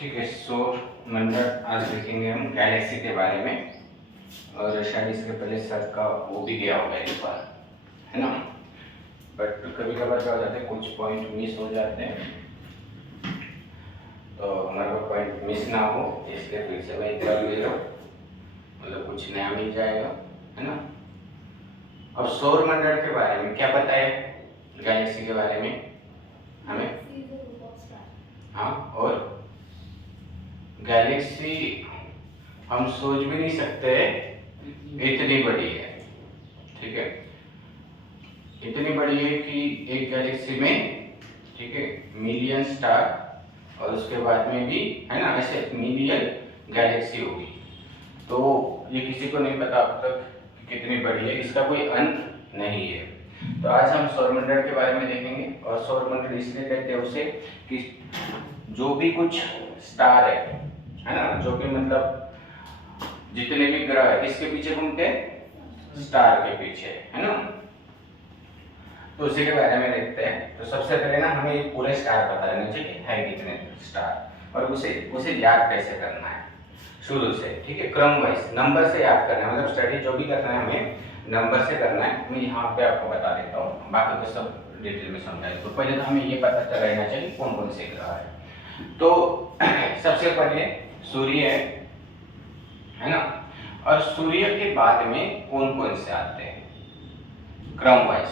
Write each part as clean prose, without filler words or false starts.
ठीक है, सौर मंडल आज देखेंगे हम गैलेक्सी के बारे में। और शायद इसके पहले सर का वो भी गया होगा एक बार, है ना। बट कभी कभार क्या हो जाता है, कुछ पॉइंट मिस हो जाते हैं, तो हमारे को पॉइंट मिस ना हो इसलिए फिर से मैं एक बार ले रहा हूँ, मतलब कुछ नया मिल जाएगा, है ना। अब सौर मंडल के बारे में क्या पता है, गैलेक्सी के बारे में हमें? हाँ, और गैलेक्सी हम सोच भी नहीं सकते इतनी बड़ी है, ठीक है। इतनी बड़ी है कि एक गैलेक्सी में, ठीक है, मिलियन स्टार और उसके बाद में भी, है ना, ऐसे मिलियन गैलेक्सी होगी। तो ये किसी को नहीं पता अब तक कि कितनी बड़ी है, इसका कोई अंत नहीं है। तो आज हम सौरमंडल के बारे में देखेंगे। और सौरमंडल इसलिए कहते हैं उसे कि जो भी कुछ स्टार है ना, जो भी मतलब जितने भी ग्रह है किसके पीछे घूमते हैं? स्टार के पीछे, है ना। तो उसी के बारे में देखते हैं। तो सबसे पहले ना हमें ये पूरे स्टार पता रहना चाहिए है कितने स्टार, और उसे याद कैसे करना है शुरू से, ठीक है, क्रम वाइज नंबर से याद करना है। मतलब स्टडी जो भी करना है हमें नंबर से करना है। मैं यहाँ पे आपको बता देता हूँ, बाकी तो सब डिटेल में समझाए। तो पहले तो हमें ये पता चल रहना चाहिए कौन कौन से ग्रह है। तो सबसे पहले सूर्य है ना, और सूर्य के बाद में कौन कौन से आते हैं क्रम वाइज।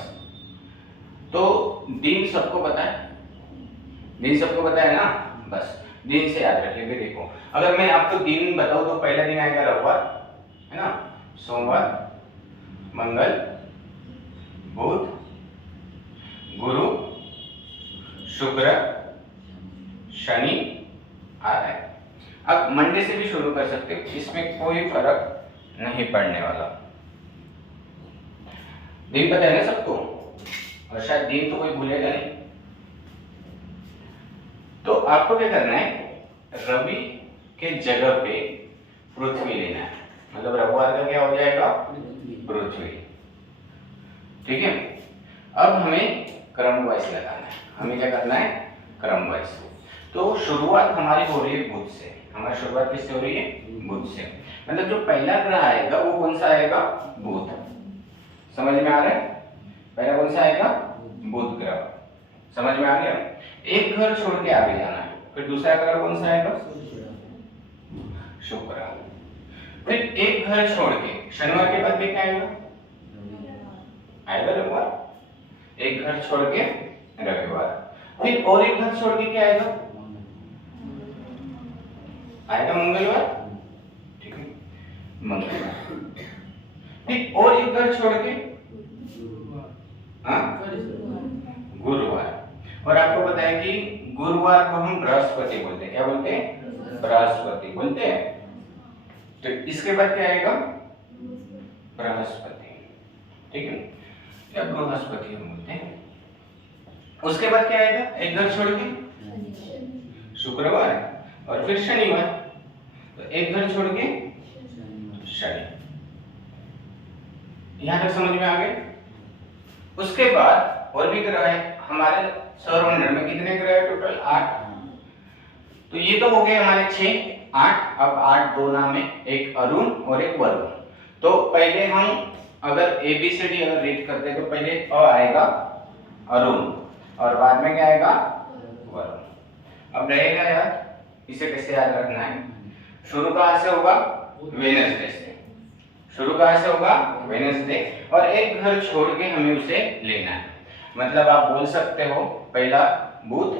तो दिन सबको पता है, दिन सबको पता है ना, बस दिन से याद रखिए। देखो, अगर मैं आपको दिन बताऊं तो पहला दिन आएगा रविवार, है ना, सोमवार, मंगल, बुध, गुरु, शुक्र, शनि आ रहा है। अब मंडे से भी शुरू कर सकते हो, इसमें कोई फर्क नहीं पड़ने वाला। दिन पता है ना सबको, और शायद दिन तो कोई भूलेगा नहीं। तो आपको क्या करना है, रवि के जगह पे पृथ्वी लेना है। मतलब रविवार का क्या हो जाएगा? पृथ्वी, ठीक है। अब हमें क्रम वाइज लगाना है। हमें क्या करना है? क्रम वाइज। तो शुरुआत हमारी हो रही है बुध से। हमारी शुरुआत किससे हो रही है? बुध से। मतलब जो पहला ग्रह आएगा वो कौन सा आएगा? बुध। समझ में आ रहा है? पहला कौन सा आएगा? बुध ग्रह। समझ में आ गया? एक घर छोड़ के आगे जाना है। फिर दूसरा ग्रह कौन सा आएगा? शुक्र। फिर एक घर छोड़ के शनिवार के बाद क्या आएगा? आएगा रविवार। एक घर छोड़ के रविवार। फिर और एक घर छोड़ के क्या आएगा? आएगा मंगलवार, ठीक है, मंगलवार। फिर और एक घर छोड़ के गुरुवार। और आपको पता है कि गुरुवार को हम बृहस्पति बोलते हैं। क्या बोलते हैं? बृहस्पति बोलते हैं। तो इसके बाद क्या आएगा? बृहस्पति, ठीक है, या बृहस्पति हम बोलते हैं। उसके बाद क्या आएगा? एक घर छोड़ के शुक्रवार, और फिर शनिवार। तो एक घर छोड़ के शनि। यहां तक समझ में आ गए? उसके बाद और भी ग्रह है हमारे सौरमंडल में। कितने ग्रह है टोटल? 8। तो ये तो हो गए हमारे 6, 8। अब 8 दो नाम है, एक अरुण और एक वरुण। तो पहले हम अगर ABCD अगर रीड करते हैं तो पहले अ आएगा अरुण, और बाद में क्या आएगा? वरुण। अब रहेगा यार, इसे कैसे याद रखना है? शुरू कहां से होगा? वेडनेसडे से। शुरू कहां से होगा? वेडनेसडे। और एक घर छोड़ के हमें उसे लेना है। मतलब आप बोल सकते हो पहला बुध,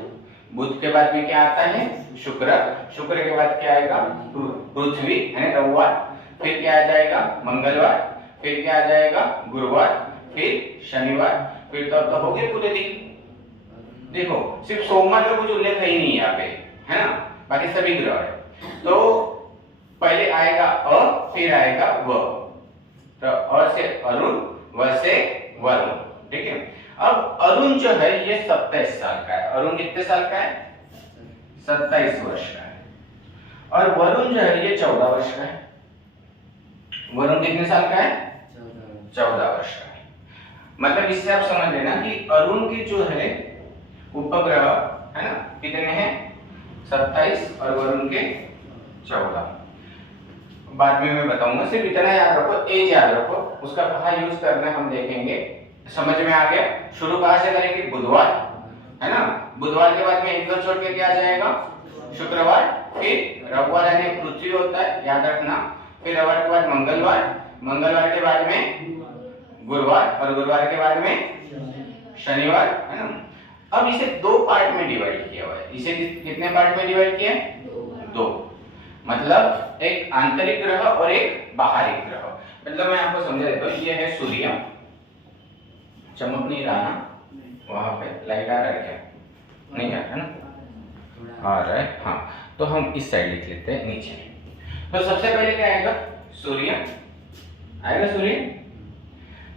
बुध के बाद में क्या आता है? शुक्र, शुक्र के बाद क्या आएगा? पृथ्वी, है ना, रविवार। फिर क्या आ जाएगा? मंगलवार। फिर क्या आ जाएगा? गुरुवार। फिर शनिवार। फिर तब तो हो गए पूरे दिन। देखो, सिर्फ सोमवार का कुछ उल्लेख ही नहीं है यहाँ पे, है ना, बाकी सभी ग्रह है। तो पहले आएगा अ, फिर आएगा व। तो अ से अरुण, व से वरुण, ठीक है। अब अरुण जो है ये 27 साल का है। अरुण कितने साल का है? 27 वर्ष का है। और वरुण जो है ये 14 वर्ष का है। वरुण कितने साल का है? 14 वर्ष का है। मतलब इससे आप समझ लेना कि अरुण की जो है उपग्रह, है ना, कितने हैं? 27 और वरुण के 14। बाद में मैं बताऊंगा, सिर्फ इतना याद रखो, एज याद रखो, उसका कहाँ यूज करना हम देखेंगे। समझ में आ गया? शुरू कहाँ से करेंगे? बुधवार, है ना। बुधवार के बाद में एक दो छोड़ के क्या आ जाएगा? शुक्रवार, फिर रविवार यानी पृथ्वी होता है, याद रखना। फिर रविवार के बाद मंगलवार, मंगलवार के बाद में गुरुवार, और गुरुवार के बाद में शनिवार, है ना। अब इसे दो पार्ट में डिवाइड किया हुआ है। इसे कितने पार्ट में डिवाइड किया है? दो। मतलब एक आंतरिक ग्रह और एक बाहरी ग्रह। मतलब मैं आपको समझा देता हूँ, ये है सूर्य, चमक नहीं रहा ना वहां पे, लाइट आ रहा है क्या? नहीं आ रहा है ना? आ रहा है, हाँ। तो हम इस साइड लिख लेते हैं नीचे। तो सबसे पहले क्या आएगा? सूर्य आएगा, सूर्य।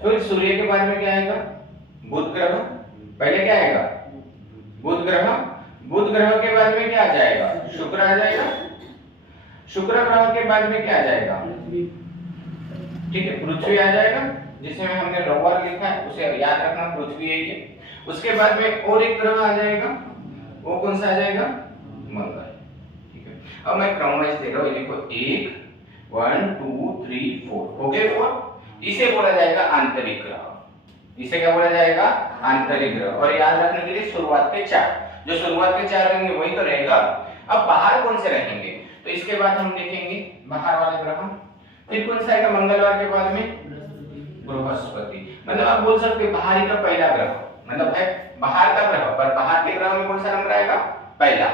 फिर सूर्य के बाद में क्या आएगा? बुध ग्रह। पहले क्या आएगा? बुध ग्रह। बुध ग्रह के बाद में क्या आ जाएगा? शुक्र आ जाएगा। शुक्र ग्रह के बाद में क्या आ जाएगा? ठीक है, पृथ्वी आ जाएगा, जिसमें हमने रविवार लिखा है, उसे याद रखना, पृथ्वी है ये। उसके बाद में और एक ग्रह आ जाएगा, वो कौन सा आ जाएगा? मंगल। ठीक है, अब मैं क्रम वाइज दे रहा हूं, देखो 1 2 3 4 हो गए 4। इसे बोला जाएगा आंतरिक ग्रह। इसे क्या बोला जाएगा? आंतरिक ग्रह। और याद रखने के लिए शुरुआत के 4, जो शुरुआत के 4 रहेंगे वही तो रहेगा। अब बाहर कौन से रहेंगे? तो इसके बाद हम देखेंगे बाहर वाले ग्रह। फिर कौन सा आएगा? मंगलवार के बाद में बृहस्पति। मतलब आप बोल सकते हैं बाहरी का पहला ग्रह, मतलब है बाहर का ग्रह, पर बाहर के ग्रह में कौन सा नंबर आएगा? पहला।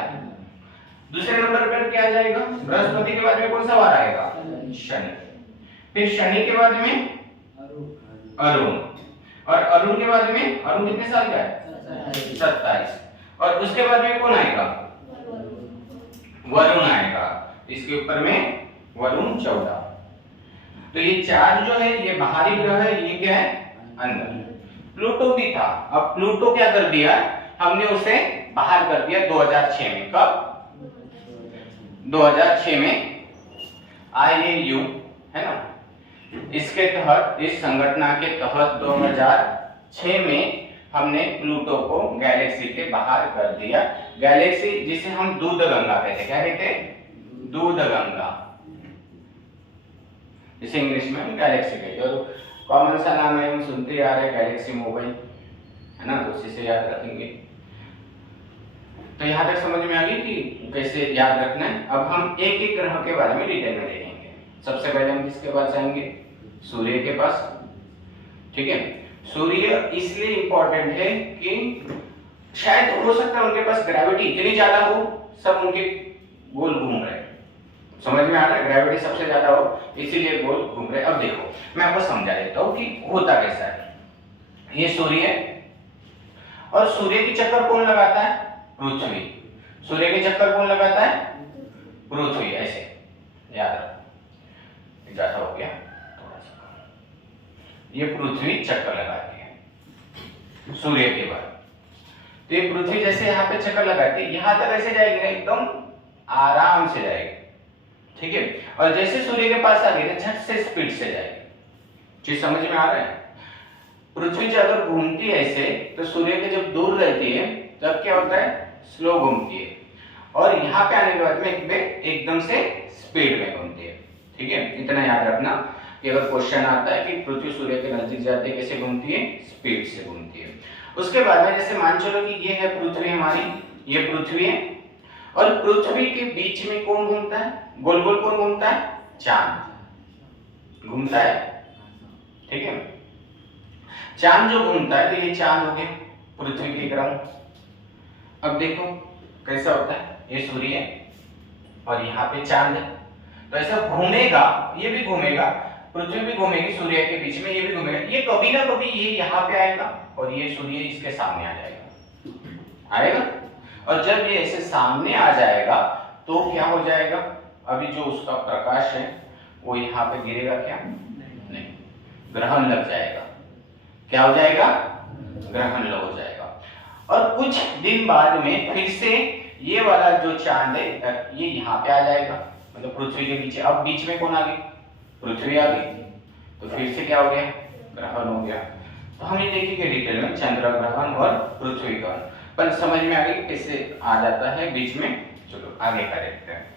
दूसरे नंबर पर क्या आ जाएगा? बृहस्पति के बाद में कौन सा वार आएगा? शनि। फिर शनि के बाद में अरुण, और अरुण के बाद में, अरुण कितने साल का है? 27। और उसके बाद में कौन आएगा? वरुण आएगा। इसके ऊपर में वरुण 14। तो ये 4 जो है ये बाहरी ग्रह है, ये क्या है? अंदर। प्लूटो भी था। अब प्लूटो क्या कर दिया? हमने उसे बाहर कर दिया 2006 में। कब? 2006 में IAU, है ना, इसके तहत, इस संगठन के तहत 2006 में हमने प्लूटो को गैलेक्सी के बाहर कर दिया। गैलेक्सी जिसे हम दूध गंगा कहते हैं, क्या कहते हैं? दूध गंगा, इसे इंग्लिश में हम गैलेक्सी कहते हैं। और कॉमन सा नाम है, हम सुनते आ रहे हैं, गैलेक्सी मोबाइल, है ना, तो उसी से याद रखेंगे। तो यहाँ तक समझ में आ गई कि कैसे याद रखना है। अब हम एक एक ग्रह के बारे में डिटेल में देखेंगे। सबसे पहले हम किसके पास जाएंगे? सूर्य के पास। ठीक है, सूर्य इसलिए इंपॉर्टेंट है कि शायद हो सकता है उनके पास ग्रेविटी इतनी ज्यादा हो, सब उनके गोल घूम रहे। समझ में आ रहा है? ग्रेविटी सबसे ज्यादा हो, इसीलिए गोल घूम रहे। अब देखो मैं आपको समझा देता हूँ कि होता कैसा है। ये सूर्य है, और सूर्य की चक्कर कौन लगाता है? पृथ्वी। सूर्य के चक्कर कौन लगाता है? पृथ्वी। ऐसे याद रखो, ज्यादा हो गया थोड़ा सा। ये पृथ्वी चक्कर लगाती है सूर्य के बाद। तो ये पृथ्वी जैसे यहाँ पे चक्कर लगाती है, यहाँ तक ऐसे जाएगी ना, एकदम आराम से जाएगी। ठीक है, और जैसे सूर्य के पास आ गई ना, झट से स्पीड से जाएगी। चीज समझ में आ रहा है? पृथ्वी जब अगर घूमती है ऐसे, तो सूर्य के जब दूर रहती है तब क्या होता है? स्लो घूमती है, और यहाँ पे आने के बाद में एकदम से स्पीड में घूमती है। ठीक है, इतना याद रखना कि अगर क्वेश्चन आता है कि पृथ्वी सूर्य के नजदीक जाती है, कैसे घूमती है? स्पीड से घूमती है। उसके बाद में जैसे मान चलो कि ये है पृथ्वी हमारी, ये पृथ्वी है, और पृथ्वी के बीच में कौन घूमता है? गोल गोल कौन घूमता है? चांद घूमता है। ठीक है, चांद जो घूमता है, तो ये चांद हो गए पृथ्वी के क्रम। अब देखो कैसा होता है, ये सूर्य है और यहाँ पे चांद है, तो ऐसा घूमेगा, ये भी घूमेगा, पृथ्वी भी घूमेगी सूर्य के बीच में, ये भी घूमेगा। ये कभी ना कभी ये यहाँ पे आएगा और ये सूर्य इसके सामने आ जाएगा। और जब ये ऐसे सामने आ जाएगा तो क्या हो जाएगा? अभी जो उसका प्रकाश है वो यहाँ पे गिरेगा क्या? नहीं, ग्रहण लग जाएगा। क्या हो जाएगा? ग्रहण लग हो जाएगा। और कुछ दिन बाद में फिर से ये वाला जो चांद है ये यहाँ पे आ जाएगा, मतलब पृथ्वी के नीचे। अब बीच में कौन आ गई? पृथ्वी आ गई, तो फिर से क्या हो गया? ग्रहण हो गया। तो हम ये देखेंगे डिटेल में, चंद्र ग्रहण और पृथ्वी ग्रहण। पर समझ में आ गई कैसे आ जाता है बीच में चलो आगे का देखते हैं।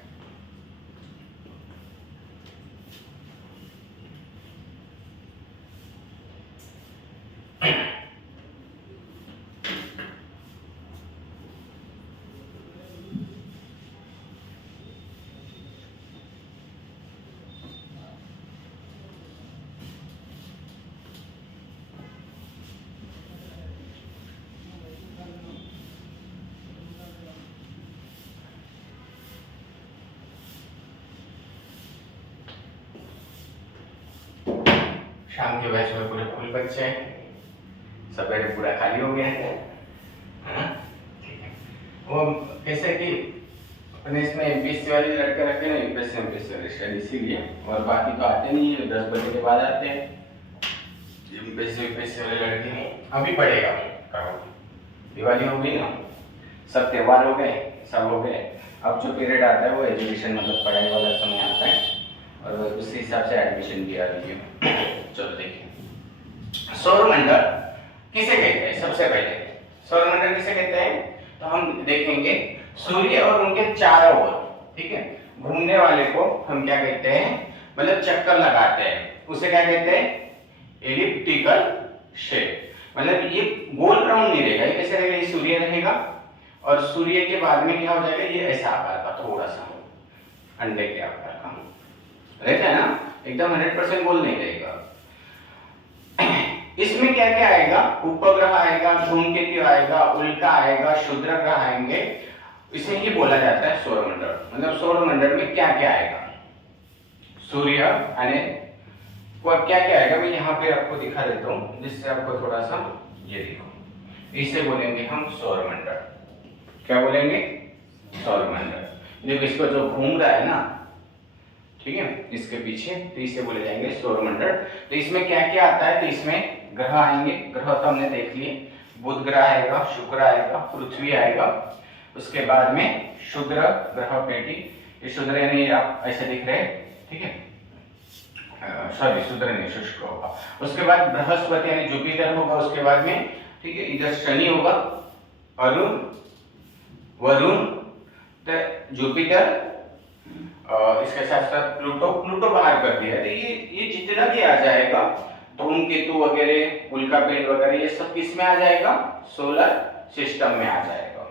शाम के बैच में पूरे फुल बच्चे हैं, सवेरे पूरा खाली हो गया है। ठीक है, वो कैसे कि अपने इसमें एमपीएससी वाले लड़के रखे ना, यूपीएससी एमपीएससी वाले स्टडी, इसीलिए। और बाकी तो आते नहीं है, 10 बजे के बाद आते हैं एमपीएससी यूपीएससी वाले लड़के। अभी पढ़ेगा, करो दिवाली हो गई ना, सब त्योहार हो गए, सब हो गए। अब जो पीरियड आता है वो एजुकेशन मतलब पढ़ाई वाला समय आता है, और उसी हिसाब से एडमिशन भी आ रही है। चलो देखिए, सौरमंडल किसे कहते हैं? सबसे पहले सौरमंडल किसे कहते हैं तो हम देखेंगे सूर्य और उनके चारों ओर, ठीक है, घूमने वाले को हम क्या कहते हैं, मतलब चक्कर लगाते हैं, उसे क्या कहते हैं? Elliptical shape. मतलब ये गोल राउंड नहीं रहेगा, ये कैसे रहेगा? ये सूर्य रहेगा और सूर्य के बाद में क्या हो जाएगा, ये ऐसा आकार का, थोड़ा सा अंडे के आकार का रहता है ना, एकदम 100% गोल नहीं रहेगा। इसमें क्या क्या आएगा? उपग्रह आएगा, धूमकेतु आएगा, उल्का आएगा, क्षुद्र ग्रह आएंगे। इसे ही बोला जाता है सौरमंडल। मतलब सौरमंडल में क्या क्या आएगा? सूर्य यानी क्या क्या आएगा, मैं यहाँ पे आपको दिखा देता हूँ जिससे आपको थोड़ा सा, ये देखो, इसे बोलेंगे हम सौरमंडल। क्या बोलेंगे? सौरमंडल। देखो इसको जो घूम रहा है ना, ठीक है, इसके पीछे, तो इसे बोले जाएंगे सौरमंडल। तो इसमें क्या क्या आता है? तो इसमें ग्रह आएंगे, ग्रह तो हमने देख लिए, बुध ग्रह आएगा, शुक्र आएगा, पृथ्वी आएगा, उसके बाद में शुक्र ग्रह पेटी, ये शुक्र यानी आप ऐसे दिख रहे हैं, ठीक है, सॉरी शुक्र नहीं, शुक्र होगा। उसके बाद बृहस्पति यानी जुपिटर होगा, उसके बाद में, ठीक है, इधर शनि होगा, अरुण, वरुण, तो जुपिटर, इसके साथ साथ प्लूटो, प्लूटो बाहर कर दिया। तो ये जितना भी आ जाएगा, धूमकेतु वगैरह, उल्कापिंड वगैरह, ये सब किस में आ जाएगा? सोलर सिस्टम में आ जाएगा।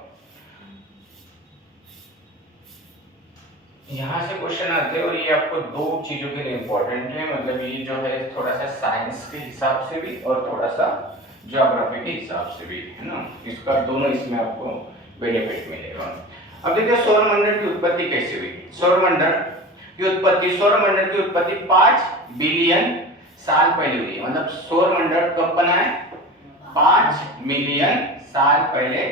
यहाँ से क्वेश्चन आते हैं, और ये आपको दो चीजों के लिए इंपॉर्टेंट है, मतलब ये जो है थोड़ा सा साइंस के हिसाब से भी और थोड़ा सा ज्योग्राफी के हिसाब से भी, है ना, इसका दोनों इसमें आपको बेनिफिट मिलेगा। अब देखिए सौरमंडल की उत्पत्ति कैसे हुई? सौरमंडल की उत्पत्ति 5 बिलियन साल पहले हुई है। मतलब सौरमंडल कब बना है? 5 मिलियन साल पहले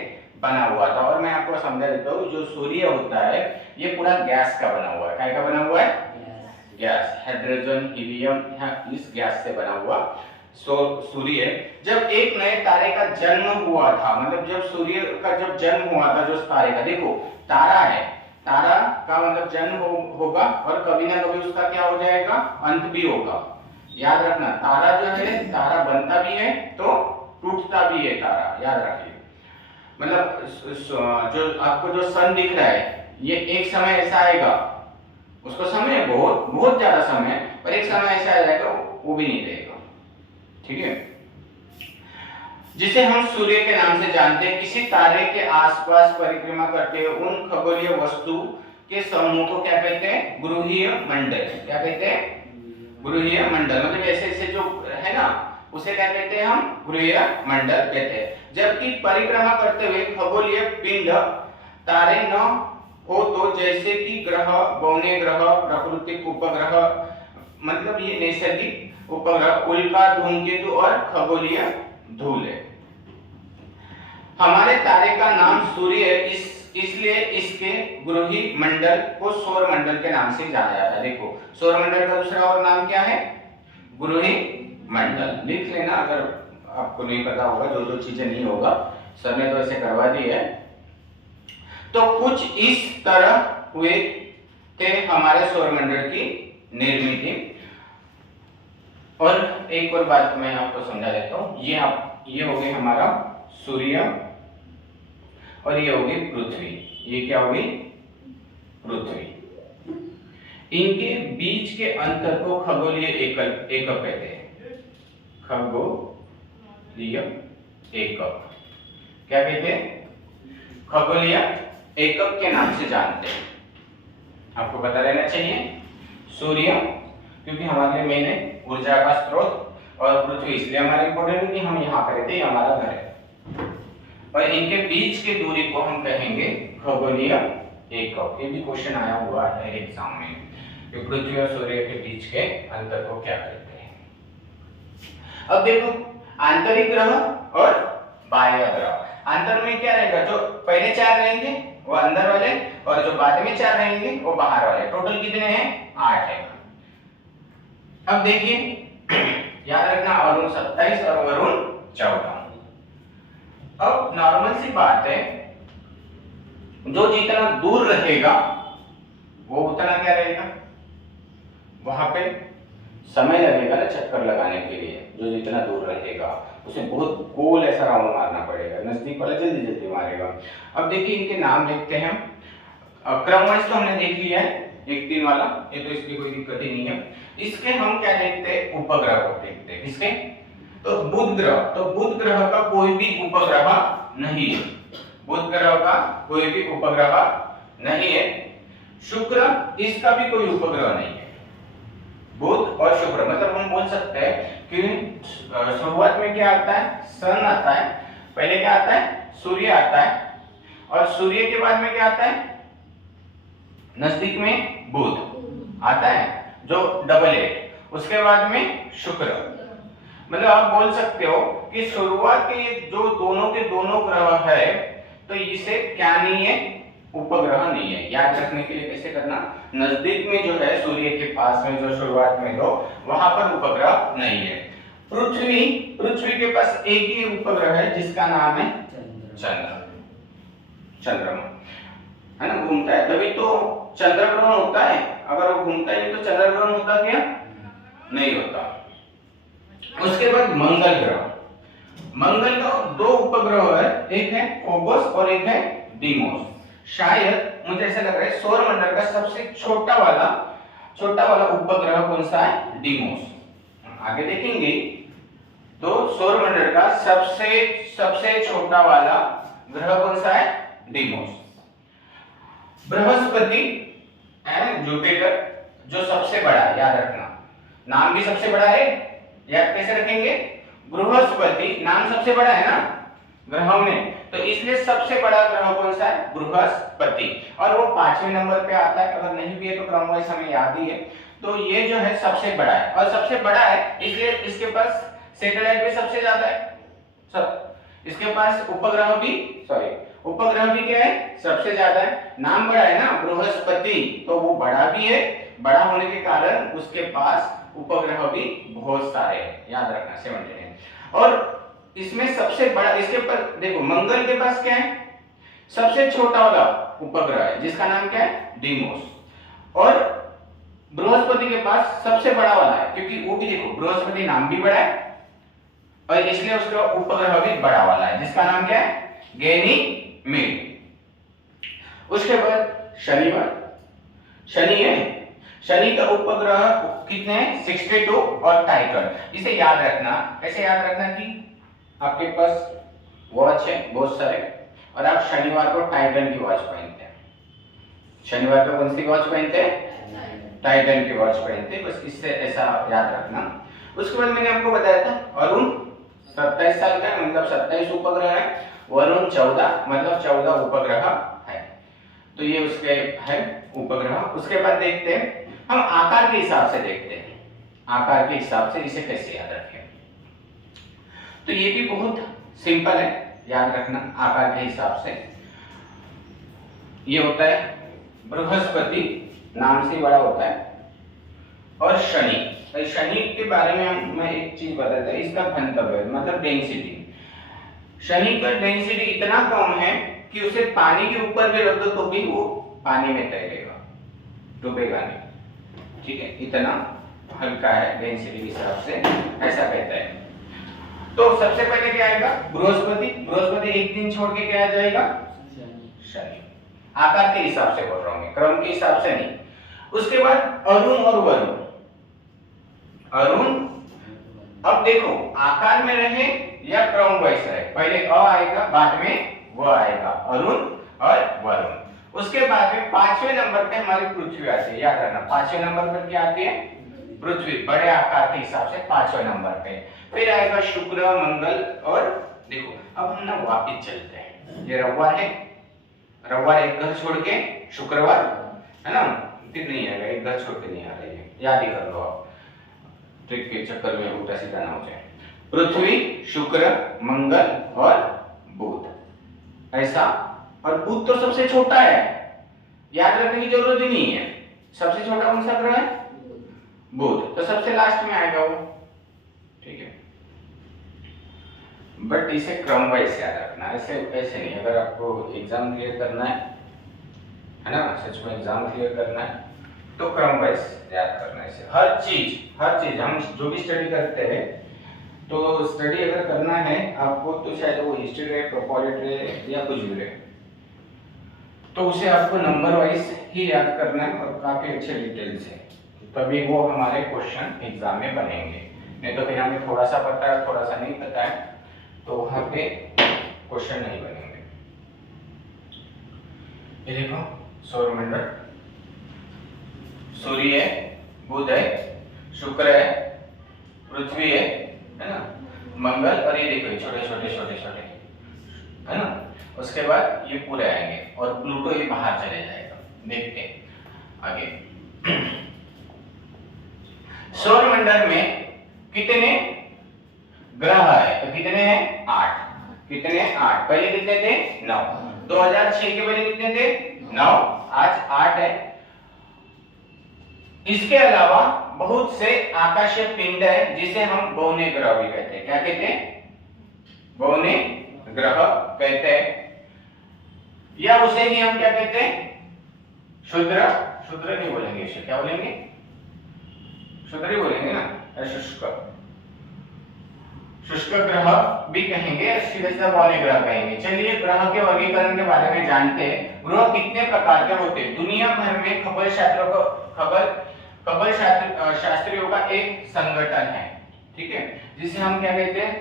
बना हुआ था। और मैं आपको समझा देता हूँ, जो सूर्य होता है ये पूरा गैस का बना हुआ है। क्या का बना हुआ है? गैस, हाइड्रोजन, हीलियम, इस गैस से बना हुआ सूर्य। जब एक नए तारे का जन्म हुआ था, मतलब जब सूर्य का जब जन्म हुआ था, जो तारे का, देखो तारा है, तारा का मतलब जन्म होगा और कभी ना कभी उसका क्या हो जाएगा? अंत भी होगा। याद रखना, तारा जो है, तारा बनता भी है तो टूटता भी है तारा, याद रखिए। मतलब जो आपको जो सन दिख रहा है, ये एक समय ऐसा आएगा, उसको समय बहुत बहुत ज्यादा समय, पर एक समय ऐसा आ जाएगा वो भी नहीं रहेगा, ठीक है, जिसे हम सूर्य के नाम से जानते हैं। किसी तारे के आसपास परिक्रमा करते हुए उन खगोलीय वस्तु के समूह को क्या कहते हैं? गृहीय मंडल। क्या कहते हैं? गृहीय मंडल। मतलब ऐसे ऐसे जो है ना, उसे क्या कहते हैं? हम गृहीय मंडल कहते हैं। जबकि परिक्रमा करते हुए खगोलीय पिंड तारे न हो तो, जैसे कि ग्रह, बौने ग्रह, प्राकृतिक उपग्रह, मतलब ये नैसर्गिक उपग्रह, उल्का, धूमकेतु और खगोलीय धूल है। हमारे तारे का नाम सूर्य है, इसलिए इसके गृहीय मंडल को सौर मंडल के नाम से जाना जाता है। देखो सौरमंडल का दूसरा और नाम क्या है? गृहीय मंडल। लिख लेना अगर आपको नहीं पता होगा, जो जो चीजें नहीं होगा, सर ने तो ऐसे करवा दी है। तो कुछ इस तरह हुए थे हमारे सौरमंडल की निर्मित। और एक और बात मैं आपको समझा देता हूँ, ये हो गई हमारा सूर्य और ये होगी पृथ्वी। ये क्या होगी? पृथ्वी। इनके बीच के अंतर को खगोलीय एकक कहते हैं। खगोलीय एकक क्या कहते हैं? खगोलीय एकक के नाम से जानते हैं। आपको पता रहना चाहिए। सूर्य क्योंकि हमारे लिए मेन है ऊर्जा का स्रोत, और पृथ्वी इसलिए हमारे इंपॉर्टेंट है कि हम यहाँ पे रहते हैं, हमारा घर है। और इनके बीच की दूरी को हम कहेंगे खगोलीय एकक। ये भी क्वेश्चन आया हुआ है एग्जाम में कि पृथ्वी और सूर्य के बीच के अंतर को क्या कहते हैं। अब देखो आंतरिक ग्रह और बाह्य ग्रह। अंतर में क्या रहेगा? जो पहले 4 रहेंगे वो अंदर वाले, और जो बाद में 4 रहेंगे वो बाहर वाले। टोटल कितने हैं? 8 है। अब देखिए याद रखना, वरुण 27 और वरुण 14। अब नॉर्मल सी बात है, जो जितना दूर रहेगा वो उतना क्या रहेगा? वहां पे समय लगेगा ना चक्कर लगाने के लिए। जो जितना दूर रहेगा उसे बहुत गोल ऐसा राउंड मारना पड़ेगा, नजदीक वाला जल्दी जल्दी मारेगा। अब देखिए इनके नाम देखते हैं हम। क्रमवाइज तो हमने देख लिया है, 1 3 वाला, ये तो इसकी कोई दिक्कत ही नहीं है। इसके हम क्या देखते हैं? उपग्रह को देखते हैं। किसके? तो बुध ग्रह। तो बुध ग्रह का कोई भी उपग्रह नहीं है। बुध ग्रह का कोई भी उपग्रह नहीं है। शुक्र, इसका भी कोई उपग्रह नहीं है। बुध और शुक्र, मतलब हम बोल सकते हैं कि शुरुआत में क्या आता है? सन आता है, पहले क्या आता है? सूर्य आता है, और सूर्य के बाद में क्या आता है? नजदीक में बुध आता है जो डबल है, उसके बाद में शुक्र। मतलब आप बोल सकते हो कि शुरुआत के जो दोनों के दोनों ग्रह है, तो इसे क्या नहीं है? उपग्रह नहीं है। याद रखने के लिए कैसे करना? नजदीक में जो है सूर्य के पास में जो शुरुआत में दो, वहां पर उपग्रह नहीं है। पृथ्वी के पास एक ही उपग्रह है जिसका नाम है चंद्रमा, है ना? घूमता है, तभी तो चंद्र ग्रहण होता है। अगर वो घूमता ही नहीं तो चंद्र ग्रहण होता क्या? नहीं होता। उसके बाद मंगल ग्रह। मंगल का 2 उपग्रह है, एक है फोबोस और एक है डीमोस। शायद मुझे ऐसा लग रहा है सौर मंडल का सबसे छोटा वाला उपग्रह कौन सा है? डीमोस। आगे देखेंगे तो सौर मंडल का सबसे छोटा वाला ग्रह कौन सा है? डीमोस। बृहस्पति एंड जुपिटर जो सबसे बड़ा है, याद रखना नाम भी सबसे बड़ा है। याद कैसे रखेंगे? बृहस्पति नाम सबसे बड़ा है ना ग्रहों में, तो इसलिए सबसे बड़ा ग्रह कौन सा है? बृहस्पति। और वो 5वें नंबर पे आता है। अगर नहीं भी है तो क्रमवाइज हमें याद ही है। तो ये जो है सबसे बड़ा है, और सबसे बड़ा है इसलिए इसके पास सैटेलाइट भी सबसे ज्यादा है। इसके पास उपग्रह भी क्या है? सबसे ज्यादा है। नाम बड़ा है ना बृहस्पति, तो वो बड़ा भी है। बड़ा होने के कारण उसके पास उपग्रह भी बहुत सारे हैं। याद रखना 79। और इसमें सबसे बड़ा, इसके ऊपर देखो मंगल के पास क्या है? सबसे छोटा वाला उपग्रह है जिसका नाम क्या है? डीमोस। और बृहस्पति के पास सबसे बड़ा वाला है, क्योंकि वो भी देखो बृहस्पति नाम भी बड़ा है और इसलिए उसका उपग्रह भी बड़ा वाला है जिसका नाम क्या है? गैनीमेड। उसके बाद शनि है। शनि का उपग्रह कितने हैं? 62 और टाइटन। इसे याद रखना। कैसे याद रखना कि आपके पास वॉच है बहुत सारे, और आप शनिवार को टाइटन की वॉच पहनते हैं। शनिवार को कौन सी वॉच पहनते हैं? टाइटन की वॉच पहनते हैं। बस इससे ऐसा याद रखना। उसके बाद मैंने आपको बताया था वरुण 27 साल का, मतलब 27 उपग्रह है। वरुण 14, मतलब 14 उपग्रह है। तो ये उसके है उपग्रह। उसके बाद देखते हैं हम आकार के हिसाब से देखते हैं, आकार के हिसाब से इसे कैसे याद रखें। तो ये भी बहुत सिंपल है, याद रखना आकार के हिसाब से। ये होता है बृहस्पति, नाम से बड़ा होता है, और शनि के बारे में मैं एक चीज बताता हूं, इसका घनत्व मतलब डेंसिटी। शनि का डेंसिटी इतना कम है कि उसे पानी के ऊपर भी रख दो तो भी वो पानी में तैरेगा, डूबेगा नहीं। ठीक है, इतना हल्का है डेंसिटी के हिसाब से, ऐसा कहता है। तो सबसे पहले क्या आएगा? बृहस्पति एक दिन छोड़ के क्या आ जाएगा? शनि। आकार के हिसाब से बोल रहा हूं मैं, क्रम के हिसाब से नहीं। उसके बाद अरुण और वरुण। अरुण, अब देखो आकार में रहे या क्रम वाइज रहे, पहले अ आएगा बाद में व आएगा, अरुण और वरुण। उसके बाद में 5वें नंबर पे हमारी पृथ्वी आती है, याद रखना 5वें नंबर पर क्या आती है, पृथ्वी, बड़े आकार के हिसाब से 5वें नंबर पे। फिर आएगा शुक्र, मंगल और देखो अब हम ना वापिस चलते हैं, ये रविवार है, रविवार एक घर छोड़ के शुक्रवार है ना, फिर नहीं आएगा, एक घर छोड़ के नहीं आ रही है, याद ही कर लो आप, ट्रिक के चक्कर में उल्टा सीधा ना हो जाए। पृथ्वी, शुक्र, मंगल और बुध, ऐसा। और बुध तो सबसे छोटा है, याद रखने की जरूरत ही नहीं है, सबसे छोटा कौन सा ग्रह है, बुध, तो सबसे लास्ट में आएगा वो, ठीक है। बट इसे क्रम वाइज याद रखना, ऐसे ऐसे नहीं। अगर आपको एग्जाम क्लियर करना है ना, सच में एग्जाम क्लियर करना है तो क्रम वाइज याद करना है इसे। हर चीज हम जो भी स्टडी करते हैं, तो स्टडी अगर करना है आपको, तो शायद वो हिस्ट्री रहे, प्रोपोलिट रहे या कुछ भी रहे, तो उसे आपको नंबर वाइज ही याद करना है और काफी अच्छे डिटेल से, तभी वो हमारे क्वेश्चन एग्जाम में बनेंगे। नहीं तो फिर हमें थोड़ा सा पता है थोड़ा सा नहीं पता है, तो वहां पे क्वेश्चन नहीं बनेंगे। ये देखो सौरमंडल, सूर्य है, बुध है, शुक्र है, पृथ्वी है ना, मंगल, और ये देखो छोटे छोटे है ना। उसके बाद ये पूरे आएंगे और प्लूटो ये बाहर चले जाएगा। देखते हैं आगे। सौरमंडल में कितने ग्रह है, तो कितने हैं, 8। कितने, 8। पहले कितने थे, 9। 2006 के पहले कितने थे, 9, आज 8 है। इसके अलावा बहुत से आकाशीय पिंड है जिसे हम बौने ग्रह भी कहते हैं। क्या कहते हैं, बौने ग्रह कहते हैं, या उसे ही हम क्या कहते हैं, क्षुद्र नहीं बोलेंगे इसे, क्या बोलेंगे, क्षुद्र ही बोलेंगे ना, शुष्क ग्रह भी कहेंगे, सीधे सीधा बौने ग्रह कहेंगे। चलिए ग्रह के वर्गीकरण के बारे में जानते हैं। ग्रह कितने प्रकार के होते हैं, दुनिया भर में खगोल शास्त्रियों का एक संगठन है, ठीक है, जिसे हम क्या कहते हैं,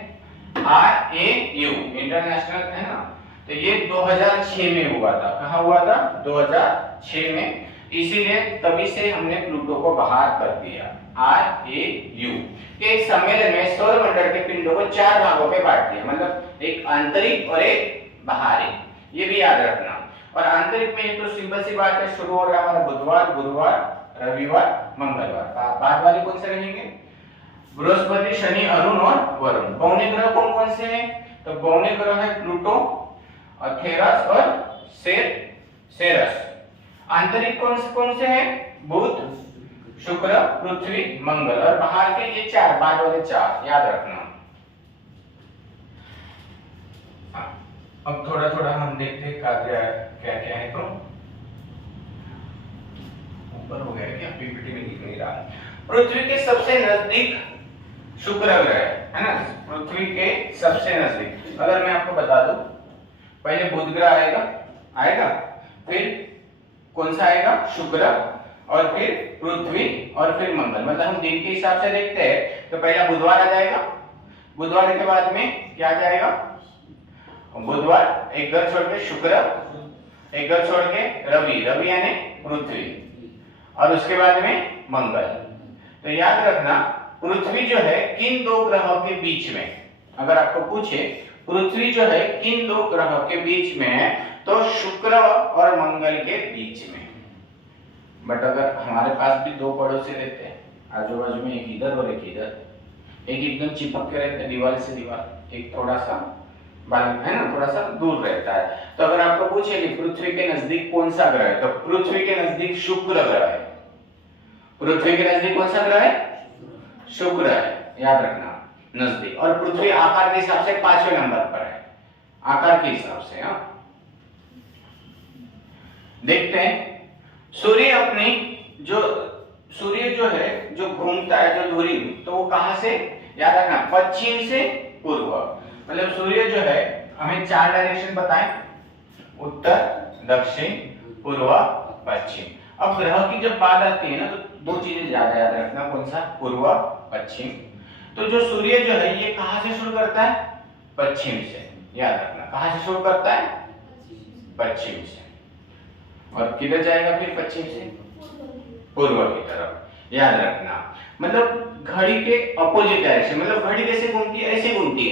RAU, इंटरनेशनल, है ना। तो ये 2006 में हुआ था, कहाँ हुआ था, 2006 में, इसीलिए तभी से हमने प्लूटो को बाहर कर दिया। RAU के सम्मेलन में सौरमंडल के पिंडों को 4 भागों में बांट दिया, मतलब एक आंतरिक और एक बाहरी, ये भी याद रखना। और आंतरिक में ये तो सिंपल सी बात है, शुरू हो रहा है हमारा बुधवार, गुरुवार, रविवार, मंगलवार। बाद वाले कौन से रहेंगे, बृहस्पति, शनि, अरुण और वरुण। बौने ग्रह कौन कौन से हैं, तो बौने ग्रह है प्लूटो, थेरस और सेरस। आंतरिक कौन से हैं, बुध, शुक्र, पृथ्वी, मंगल, और बाहर के ये 4, बाद वाले 4 याद रखना। अब थोड़ा थोड़ा हम देखते हैं क्या क्या है, तो ऊपर हो गया क्या, पीपीटी में दिख नहीं रहा। पृथ्वी के सबसे नजदीक शुक्र ग्रह है ना, पृथ्वी के सबसे नजदीक। अगर मैं आपको बता दूं, पहले बुध ग्रह आएगा, फिर कौन सा आएगा, शुक्र, और फिर पृथ्वी, और फिर मंगल। मतलब हम दिन के हिसाब से देखते हैं, तो पहला बुधवार आ जाएगा, बुधवार के बाद में क्या आ जाएगा, बुधवार, एक घर छोड़ के शुक्र, एक घर छोड़ के रवि यानी पृथ्वी, और उसके बाद में मंगल। तो याद रखना, पृथ्वी जो है किन 2 ग्रहों के बीच में, अगर आपको पूछे पृथ्वी जो है किन 2 ग्रहों के बीच में है, तो शुक्र और मंगल के बीच में। बट अगर हमारे पास भी 2 पड़ोसी रहते हैं, आजू बाजू में, एक इधर और एक इधर, एक एकदम चिपक के रहते हैं दीवार से दीवार, एक थोड़ा सा है ना, थोड़ा सा दूर रहता है। तो अगर आपको पूछे कि पृथ्वी के नजदीक कौन सा ग्रह है, तो पृथ्वी के नजदीक शुक्र ग्रह है। पृथ्वी के नजदीक कौन सा ग्रह है, शुक्र है, याद रखना, नजदीक। और पृथ्वी आकार के हिसाब से 5वें नंबर पर है, आकार के हिसाब से। देखते हैं सूर्य जो है, जो घूमता है, जो धुरी, तो वो कहां से, याद रखना, पश्चिम से पूर्व। मतलब सूर्य जो है, हमें 4 डायरेक्शन बताएं, उत्तर, दक्षिण, पूर्व पश्चिम। अब ग्रह की जब बात आती है ना तो दो चीजें ज्यादा याद रखना, कौन सा, पूर्व पश्चिम। तो जो सूर्य जो है ये कहां से शुरू करता है, पश्चिम से, याद रखना कहां से शुरू करता है, पश्चिम से, और किधर जाएगा फिर पश्चिम से, पूर्व की तरफ, याद रखना। मतलब घड़ी के अपोजिट डायरेक्शन, मतलब घड़ी कैसे घूमती है, ऐसे घूमती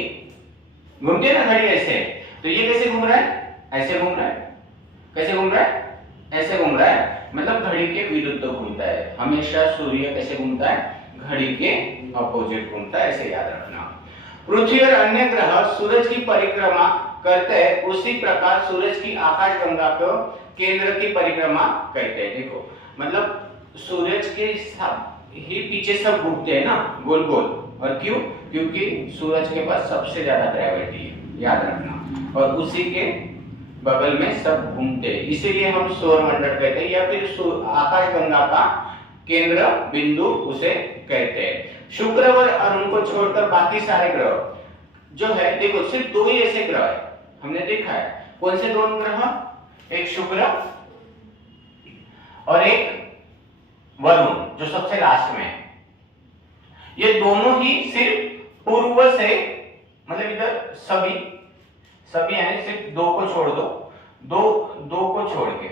है ना घड़ी ऐसे, तो ये कैसे घूम रहा है, ऐसे घूम रहा है, कैसे घूम रहा है, ऐसे घूम रहा है, मतलब घड़ी के विरुद्ध घूमता है। हमेशा सूर्य कैसे घूमता है, घड़ी के अपोजिट घूमता है, ऐसे याद रखना। पृथ्वी और अन्य ग्रह सूरज की परिक्रमा करते हैं, उसी प्रकार सूरज की आकाशगंगा को केंद्र की परिक्रमा करते हैं। देखो मतलब सूरज के ही पीछे सब घूमते हैं ना गोल गोल, और क्यों, क्योंकि सूरज के पास सबसे ज्यादा ग्रेविटी है, याद रखना, और उसी के बगल में सब घूमते हैं, इसीलिए हम सौरमंडल कहते हैं, या फिर आकाशगंगा का केंद्र बिंदु उसे कहते हैं। शुक्र और अरुण को छोड़कर बाकी सारे ग्रह जो है, देखो सिर्फ दो ही ऐसे ग्रह है, हमने देखा है, कौन से दोनों ग्रह, एक शुक्र और एक वरुण जो सबसे लास्ट में है। ये दोनों ही सिर्फ पूर्व से, मतलब इधर सभी यानी सिर्फ दो को छोड़ दो, दो को छोड़ के,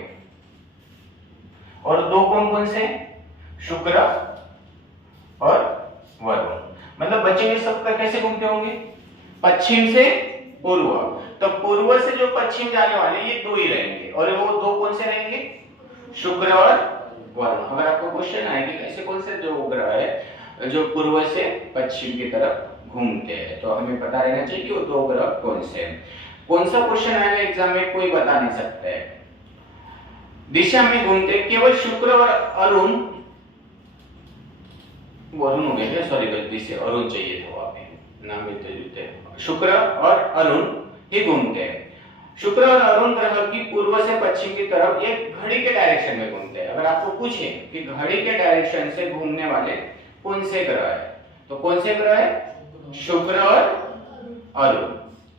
और दो कौन से, शुक्र और वरुण, मतलब बचे सब कैसे घूमते होंगे, पश्चिम से पूर्व। तो पूर्व से जो पश्चिम जाने वाले ये दो ही रहेंगे, और वो दो कौन से रहेंगे, शुक्र और वरुण। अगर आपको क्वेश्चन आए कि ऐसे कौन से दो ग्रह है जो पूर्व से पश्चिम की तरफ घूमते हैं, तो हमें पता रहना चाहिए कि वो दो ग्रह कौन से हैं। कौन सा क्वेश्चन आएगा एग्जाम में कोई बता नहीं सकता है। दिशा में घूमते केवल शुक्र और अरुण, वरुण हो गया, सॉरी गलती से अरुण चाहिए था, वहां पे नाम मिलते जुलते, शुक्र और अरुण ही घूमते हैं। शुक्र और अरुण ग्रह की पूर्व से पश्चिम की तरफ ये घड़ी के डायरेक्शन में घूमते हैं। अगर आपको पूछे कि घड़ी के डायरेक्शन से घूमने वाले कौन से ग्रह है, तो कौन से ग्रह है, शुक्र और अरुण,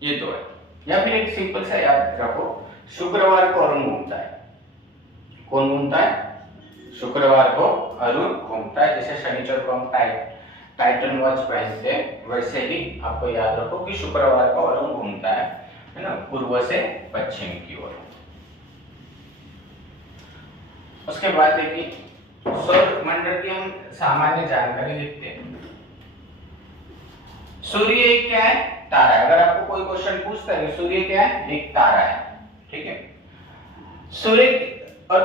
ये दो है। या फिर एक सिंपल सा याद रखो, शुक्रवार को अरुण घूमता है, कौन घूमता है, शुक्रवार को अरुण घूमता है। जैसे शनिचर को हम टाइटन वॉच पहनते हैं, वैसे ही आपको याद रखो कि शुक्रवार को अरुण घूमता है ना, पूर्व से पश्चिम की ओर। उसके बाद देखिए सौर मंडल की हम सामान्य जानकारी देखते हैं। सूर्य एक क्या है, तारा है। अगर आपको कोई क्वेश्चन पूछता है सूर्य क्या है, एक तारा है, ठीक है। सूर्य और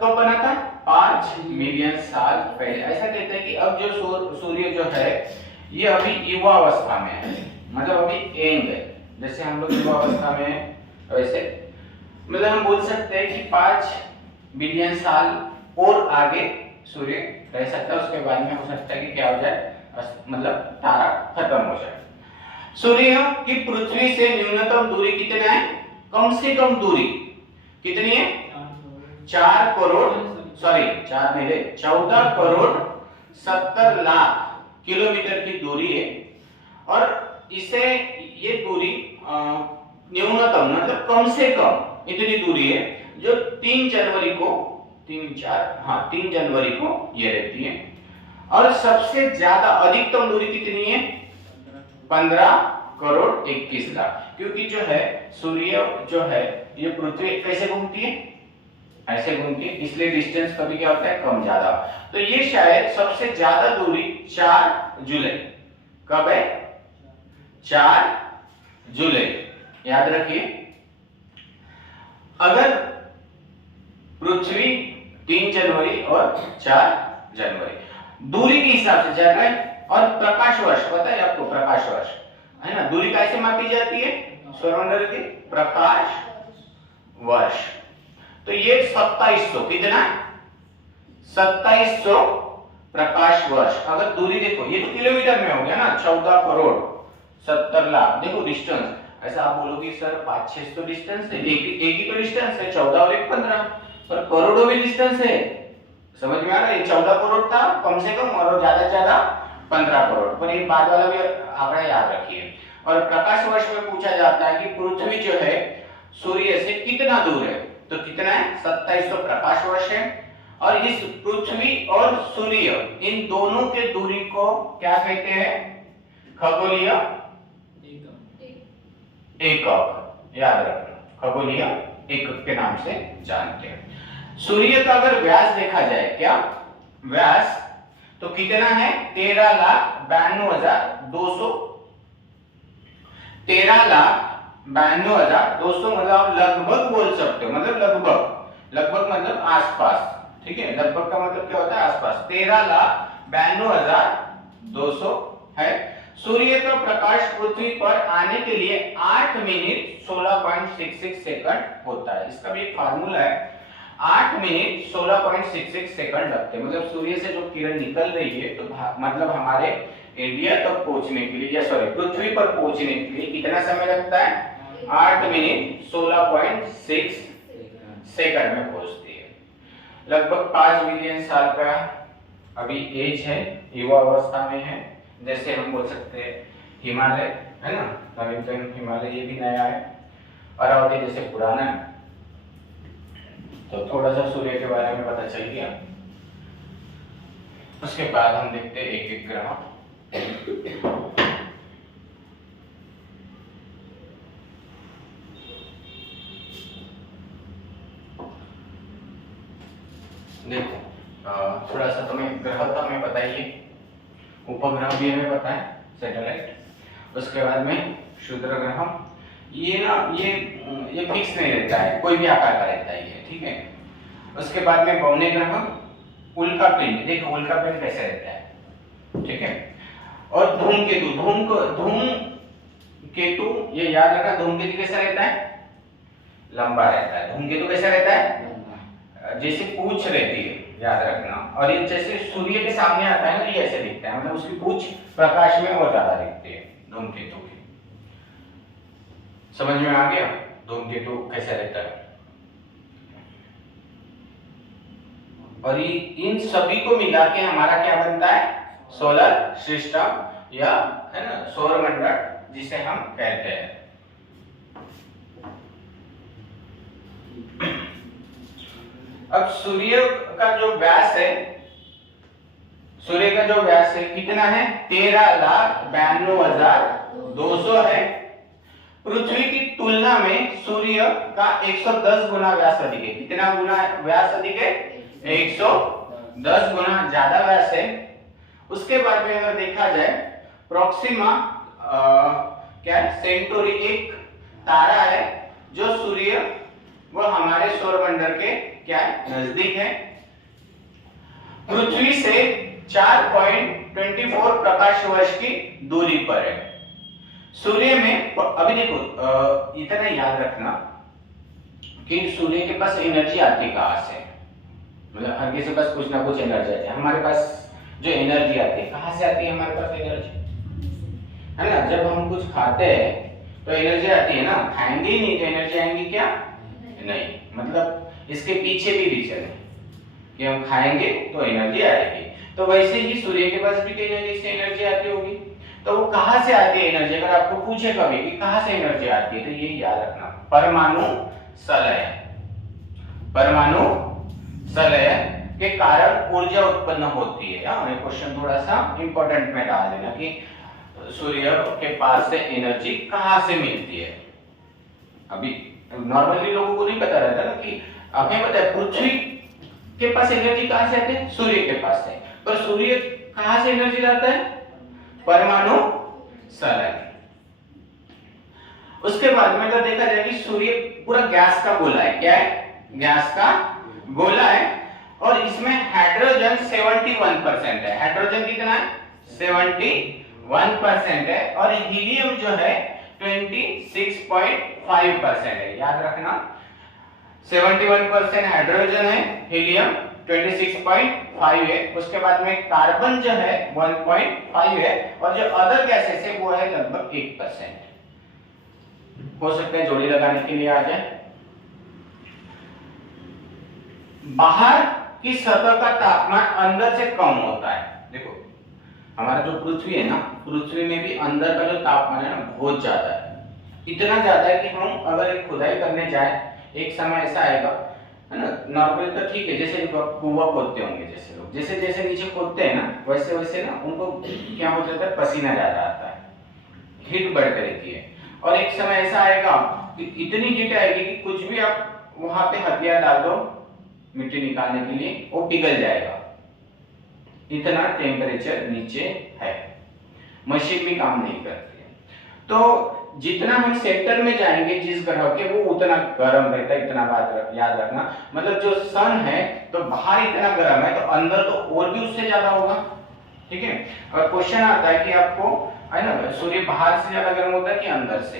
कब बना था, 5 मिलियन साल पहले। ऐसा कहते हैं कि अब जो सूर्य जो है ये अभी युवा अवस्था में है, मतलब अभी यंग है, जैसे हम लोग युवा अवस्था में है वैसे, मतलब हम बोल सकते हैं कि 5 बिलियन साल और आगे सूर्य रह सकता है, उसके बाद में हो सकता है कि क्या हो जाए, मतलब तारा खत्म हो जाए। सूर्य की पृथ्वी से न्यूनतम दूरी कितना है, कम से कम दूरी कितनी है, 4 करोड़, सॉरी 4 नहीं, 14 करोड़ 70 लाख किलोमीटर की दूरी है। और इसे ये दूरी न्यूनतम मतलब कम से कम इतनी दूरी है जो 3 जनवरी को 3 जनवरी को ये रहती है। और सबसे ज्यादा अधिकतम दूरी कितनी है, 15 करोड़ 21 लाख, क्योंकि जो है सूर्य जो है ये पृथ्वी कैसे घूमती है, ऐसे घूमती है, इसलिए डिस्टेंस कभी क्या होता है, कम ज्यादा। तो ये शायद सबसे ज्यादा दूरी 4 जुलाई, कब है, 4 जुलाई, याद रखिए। अगर पृथ्वी 3 जनवरी और 4 जनवरी दूरी के हिसाब से चल रहा है, और प्रकाश वर्ष पता है आपको, प्रकाश वर्ष है ना, दूरी कैसे मापी जाती है, सौरमंडल की प्रकाश वर्ष। तो ये 2700 कितना, 2700 प्रकाश वर्ष। अगर दूरी देखो ये तो किलोमीटर में हो गया ना, 14 करोड़ 70 लाख। देखो डिस्टेंस, ऐसा आप बोलोगे सर 5-6 तो डिस्टेंस है, एक ही तो डिस्टेंस है, 14 और 1 15, पर करोड़ों भी डिस्टेंस है, समझ में आ रहा है। ये 14 करोड़ था कम से कम, और ज्यादा से ज्यादा 15 करोड़, पर ये बाद वाला भी आंकड़ा याद रखिए। और प्रकाश वर्ष में पूछा जाता है कि पृथ्वी जो है सूर्य से कितना दूर है, तो कितना है 2700 प्रकाश वर्ष है। और इस पृथ्वी और सूर्य इन दोनों के दूरी को क्या कहते हैं? खगोलीय एकक, याद रखना, खगोलीय एकक के नाम से जानते हैं। सूर्य का अगर व्यास देखा जाए, क्या व्यास, तो कितना है 13,92,200, 13,92,200 मतलब लगभग बोल सकते हो, मतलब लगभग मतलब आसपास, ठीक है। लगभग का मतलब क्या होता है? आसपास। 13,92,200 है। सूर्य का प्रकाश पृथ्वी पर आने के लिए 8 मिनट 16.66 सेकंड होता है। इसका भी एक फार्मूला है, 8 मिनट 16.66 सेकंड लगते हैं। मतलब सूर्य से जो किरण निकल रही है, तो मतलब हमारे इंडिया तक पहुंचने के लिए, या सॉरी पृथ्वी पर पहुंचने के लिए कितना समय लगता है? 8 मिनट 16.6 सेकंड में पहुंचती है। लगभग 5 बिलियन साल का अभी एज है, युवा अवस्था में है। जैसे हम बोल सकते हैं हिमालय है ना, नवीनतम हिमालय ये भी नया है, अरावती जैसे पुराना है। तो थोड़ा सा सूर्य के बारे में पता चल गया। उसके बाद हम देखते हैं एक एक ग्रह। देखो थोड़ा सा तुम्हें ग्रह तो हमें बताइए, उपग्रह भी हमें पता है, सैटेलाइट। उसके बाद में क्षुद्र ग्रह, ये ना ये फिक्स नहीं रहता है, कोई भी आकार का रहता है ये, ठीक है। उसके बाद में बौने ग्रह, उल्कापिंड, देखो उल्कापिंड कैसे रहता है, ठीक है। और धूमकेतु, धूमकेतु ये याद रखना, धूमकेतु कैसा रहता है? लंबा रहता है। धूमकेतु कैसा रहता है? जैसे पूंछ रहती है, याद रखना। और ये जैसे सूर्य के सामने आता है ना, ये ऐसे दिखता है, मतलब उसकी पूंछ प्रकाश में और ज्यादा दिखती है धूमकेतु की। समझ में आ गया धूमकेतु कैसा रहता है? और इन सभी को मिला के हमारा क्या बनता है? सोलर सिस्टम, या है ना सौर मंडल जिसे हम कहते हैं। अब सूर्य का जो व्यास है, सूर्य का जो व्यास है कितना है? 13,92,200 है। पृथ्वी की तुलना में सूर्य का 110 गुना व्यास अधिक है। कितना गुना व्यास अधिक है? 110 गुना ज्यादा व्यास है। उसके बाद में अगर देखा जाए प्रोक्सिमा क्या है? सेंटोरी एक तारा है जो सूर्य वो हमारे सौर मंडल के क्या है? नजदीक है। पृथ्वी से 4.24 प्रकाश वर्ष की दूरी पर है। सूर्य में अभी देखो इतना याद रखना कि सूर्य के पास एनर्जी आती कहां से? मतलब हर किसी के पास कुछ ना कुछ एनर्जी आती है। हमारे पास जो एनर्जी आती है कहां से आती है? हमारे पास एनर्जी है ना, जब हम कुछ खाते हैं तो एनर्जी आती है ना, खाएंगे ही नहीं तो एनर्जी आएंगी क्या? नहीं। मतलब इसके पीछे भी रीजन है कि हम खाएंगे तो एनर्जी आएगी। तो वैसे ही सूर्य के पास भी कई जगह से एनर्जी आती होगी। तो वो कहां से आती है एनर्जी? अगर आपको पूछे कभी कि कहां से एनर्जी आती है, तो ये याद रखना, परमाणु संलयन, परमाणु संलयन के कारण ऊर्जा उत्पन्न होती है। ये क्वेश्चन थोड़ा सा इंपॉर्टेंट में डाल देना कि सूर्य के पास से एनर्जी कहां से मिलती है। अभी नॉर्मली लोगों को नहीं पता रहता ना कि हमें पता है पृथ्वी के पास एनर्जी कहां से आती है? सूर्य के पास से। पर सूर्य कहां से एनर्जी लाता है? परमाणु संलयन। उसके बाद में अगर देखा जाए कि सूर्य पूरा गैस का गोला है। क्या है? गैस का गोला है। और इसमें हाइड्रोजन 71% है। हाइड्रोजन कितना है? 71% है। और हीलियम जो है 26.5% है। याद रखना 71% हाइड्रोजन है, हीलियम 26.5 है। उसके बाद में कार्बन जो है 1.5 है। और जो अदर गैसेस है वो है लगभग 1%। हो सकता है जोड़ी लगाने के लिए आ जाए। बाहर की सतह का तापमान अंदर से कम होता है। देखो हमारा जो पृथ्वी है ना, पृथ्वी में भी अंदर का जो तापमान है ना बहुत ज्यादा है। इतना ज्यादा है कि हम अगर एक खुदाई करने जाए एक समय ऐसा आएगा, है ना, नॉर्मली तो ठीक है, जैसे कुआं खोदते होंगे जैसे लोग, जैसे जैसे नीचे खोदते हैं ना वैसे वैसे ना उनको क्या हो जाता है, पसीना ज्यादा आता है, हीट बढ़ती रहती है। और एक समय ऐसा आएगा कि इतनी हीट आएगी कि कुछ भी आप वहां पे हथियार डाल दो मिट्टी निकालने के लिए वो पिघल जाएगा, इतना टेम्परेचर नीचे है, मशीन भी काम नहीं करती है। तो जितना हम सेक्टर में जाएंगे जिस ग्रह के वो उतना गर्म रहता है, इतना बात याद रखना। मतलब जो सन है तो बाहर इतना गर्म है तो अंदर तो और भी उससे ज्यादा होगा, ठीक है। और क्वेश्चन आता है कि आपको, है ना, सूर्य बाहर से ज्यादा गर्म होता है कि अंदर से,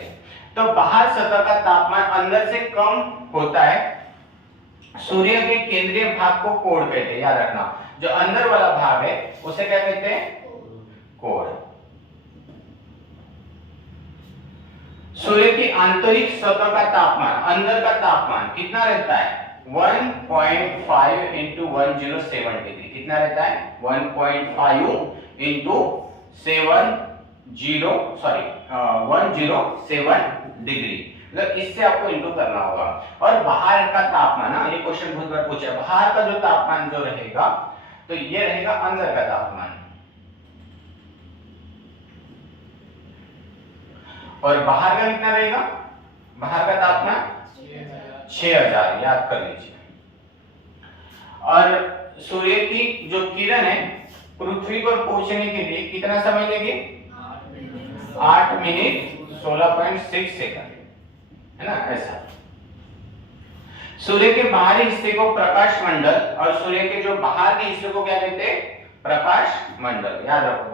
तो बाहर सतह का तापमान अंदर से कम होता है। सूर्य के केंद्रीय भाग को कोर कहते हैं, याद रखना। जो अंदर वाला भाग है उसे क्या कहते हैं, कोर। सूर्य की आंतरिक सतह का तापमान, अंदर का तापमान कितना रहता है, 1.5 इंटू 107 डिग्री। कितना रहता है, 1.5 इंटू 107 डिग्री। मतलब इससे आपको इंटू करना होगा। और बाहर का तापमान ना, ये क्वेश्चन बहुत बार पूछा है, बाहर का जो तापमान जो रहेगा तो ये रहेगा अंदर का तापमान, और बाहर का कितना रहेगा, बाहर का तापमान 6000, याद कर लीजिए। और सूर्य की जो किरण है पृथ्वी पर पहुंचने के लिए कितना समय लेगी, 8 मिनट 16.6 सेकंड, है ना, ऐसा। सूर्य के बाहरी हिस्से को प्रकाश मंडल और सूर्य के जो बाहर के हिस्से को क्या कहते हैं, प्रकाश मंडल। याद रखो,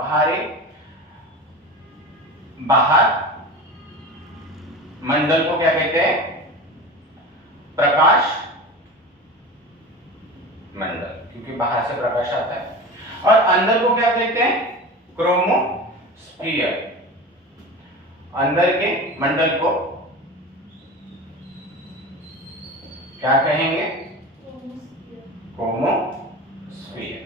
बाहर मंडल को क्या कहते हैं, प्रकाश मंडल, क्योंकि बाहर से प्रकाश आता है। और अंदर को क्या कहते हैं, क्रोमोस्फीयर। अंदर के मंडल को क्या कहेंगे, क्रोमोस्फीयर,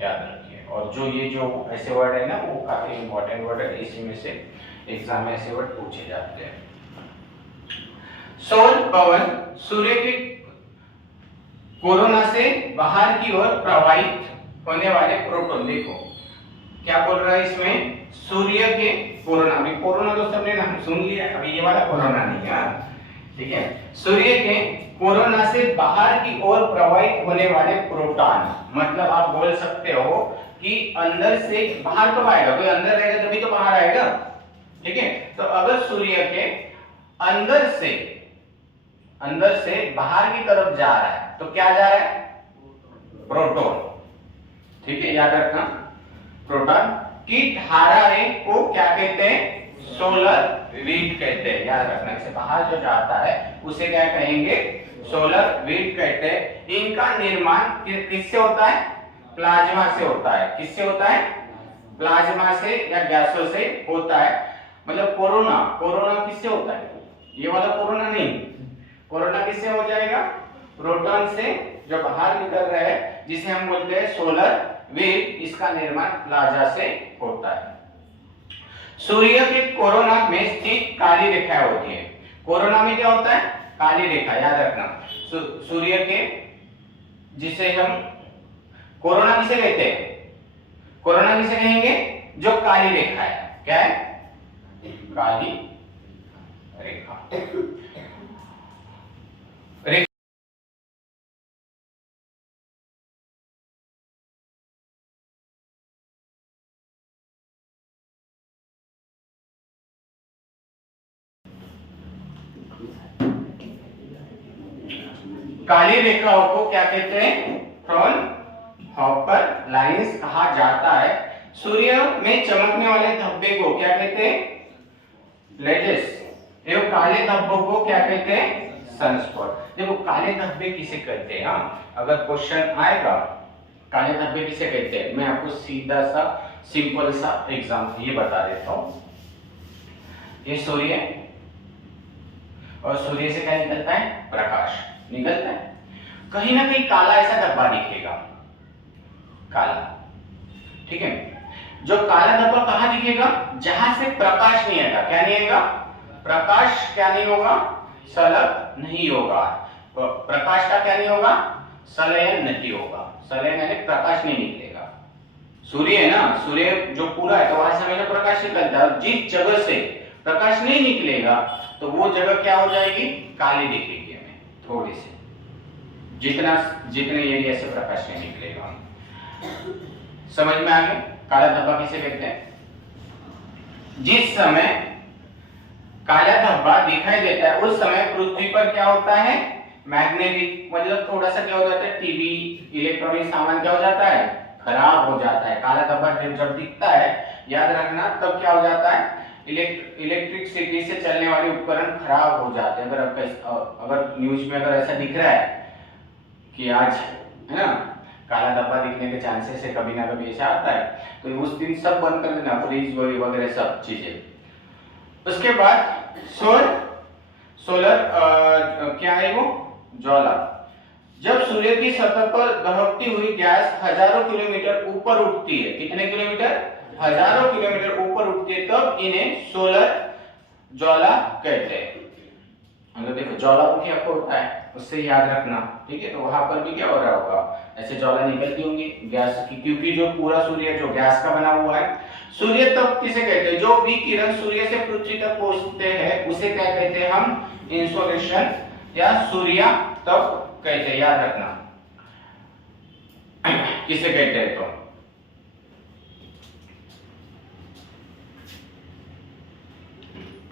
याद रखिए। और जो ये जो ऐसे वर्ड है ना वो काफी इंपॉर्टेंट वर्ड है, इसी में से एग्जाम में ऐसे वर्ड पूछे जाते हैं। सौर पवन सूर्य के कोरोना से बाहर की ओर प्रवाहित होने वाले प्रोटॉन, देखो क्या बोल रहा है इसमें, सूर्य के कोरोना, अभी कोरोना तो सबने नाम सुन लिया, अभी ये वाला कोरोना नहीं है, ठीक है। सूर्य के कोरोना से बाहर की ओर प्रवाहित होने वाले प्रोटॉन, मतलब आप बोल सकते हो कि अंदर से बाहर कब आएगा, कोई अंदर रहेगा तभी तो बाहर आएगा, ठीक है। तो अगर सूर्य के अंदर से बाहर की तरफ जा रहा है तो क्या जा रहा है, प्रोटॉन, ठीक है, याद रखना। प्रोटॉन की धारा को क्या कहते हैं, सोलर विंड कहते हैं, याद रखना। इससे बाहर जो जाता है उसे क्या कहेंगे, सोलर विंड कहते हैं। इनका निर्माण किससे होता है, प्लाज्मा से होता है। किससे होता है, प्लाज्मा से या गैसों से होता है। मतलब कोरोना किससे होता है, ये वाला कोरोना नहीं, कोरोना किससे हो जाएगा, प्रोटॉन से जो बाहर निकल रहा है जिसे हम बोलते हैं सोलर विंड, इसका निर्माण प्लाज्मा से होता है। सूर्य के कोरोना में स्थित काली रेखा होती है। कोरोना में क्या होता है, काली रेखा, याद रखना। सूर्य के, जिसे हम कोरोना किसे कहते हैं, कोरोना किसे कहेंगे, जो काली रेखा है, क्या है, काली रेखा। काली रेखाओं को क्या कहते हैं, फ्रॉनहोफर लाइंस कहा जाता है। सूर्य में चमकने वाले धब्बे को क्या कहते हैं, फ्लैशेस, एवं काले धब्बों को क्या कहते हैं, सनस्पॉट। देखो काले धब्बे किसे कहते हैं, अगर क्वेश्चन आएगा काले धब्बे किसे कहते हैं, मैं आपको सीधा सा सिंपल सा एग्जांपल ये बता देता हूँ। ये सूर्य, और सूर्य से क्या निकलता है, प्रकाश निकलता है। कहीं ना कहीं काला ऐसा धब्बा दिखेगा, काला, ठीक है। जो काला धब्बा कहां दिखेगा, जहां से प्रकाश नहीं आएगा, क्या नहीं आएगा, प्रकाश क्या नहीं होगा, सलग नहीं होगा। तो प्रकाश का क्या नहीं होगा? संलयन नहीं होगा। संलयन यानी प्रकाश नहीं निकलेगा। सूर्य है ना, सूर्य जो पूरा है तो वहां से हमेशा प्रकाश निकलता है, और जिस जगह से प्रकाश नहीं निकलेगा तो वो जगह क्या हो जाएगी? काली दिखेगी हमें थोड़ी सी, जितने एरिया से प्रकाश नहीं निकलेगा। समझ में आ गया? काला धब्बा किसे कहते हैं? जिस समय काला धब्बा दिखाई देता है उस समय पृथ्वी पर क्या होता है? मैग्नेटिक, मतलब थोड़ा सा क्या हो जाता है, टीवी इलेक्ट्रॉनिक सामान क्या हो जाता है? खराब हो जाता है। काला धब्बा जब दिखता है, याद रखना, तब क्या हो जाता है? इलेक्ट्रिसिटी से चलने वाले उपकरण खराब हो जाते हैं। अगर न्यूज में अगर ऐसा दिख रहा है कि आज, है ना, काला धब्बा दिखने के चांसेस है, कभी ना कभी ऐसा आता है, तो उस दिन सब बंद कर देना, फ्रिज वगैरह सब चीजें। उसके बाद सोलर क्या है वो? ज्वाला। जब सूर्य की सतह पर दहकती हुई गैस हजारों किलोमीटर ऊपर उठती है, कितने किलोमीटर? हजारों किलोमीटर ऊपर उठती है, तब इन्हें सोलर ज्वाला कहते हैं। मतलब देखो, ज्वालामुखी आपको होता है, उससे याद रखना, ठीक है? तो वहां पर भी क्या हो रहा होगा? ऐसे ज्वाला निकलती होंगी गैस की, क्योंकि जो पूरा सूर्य जो गैस का बना हुआ है। सूर्य तप किसे कहते हैं? जो विकिरण सूर्य से पृथ्वी तक पहुंचते हैं उसे क्या कहते हैं हम? इंसोलेशन या सूर्य तप कहते हैं, याद रखना किसे कहते हैं। तो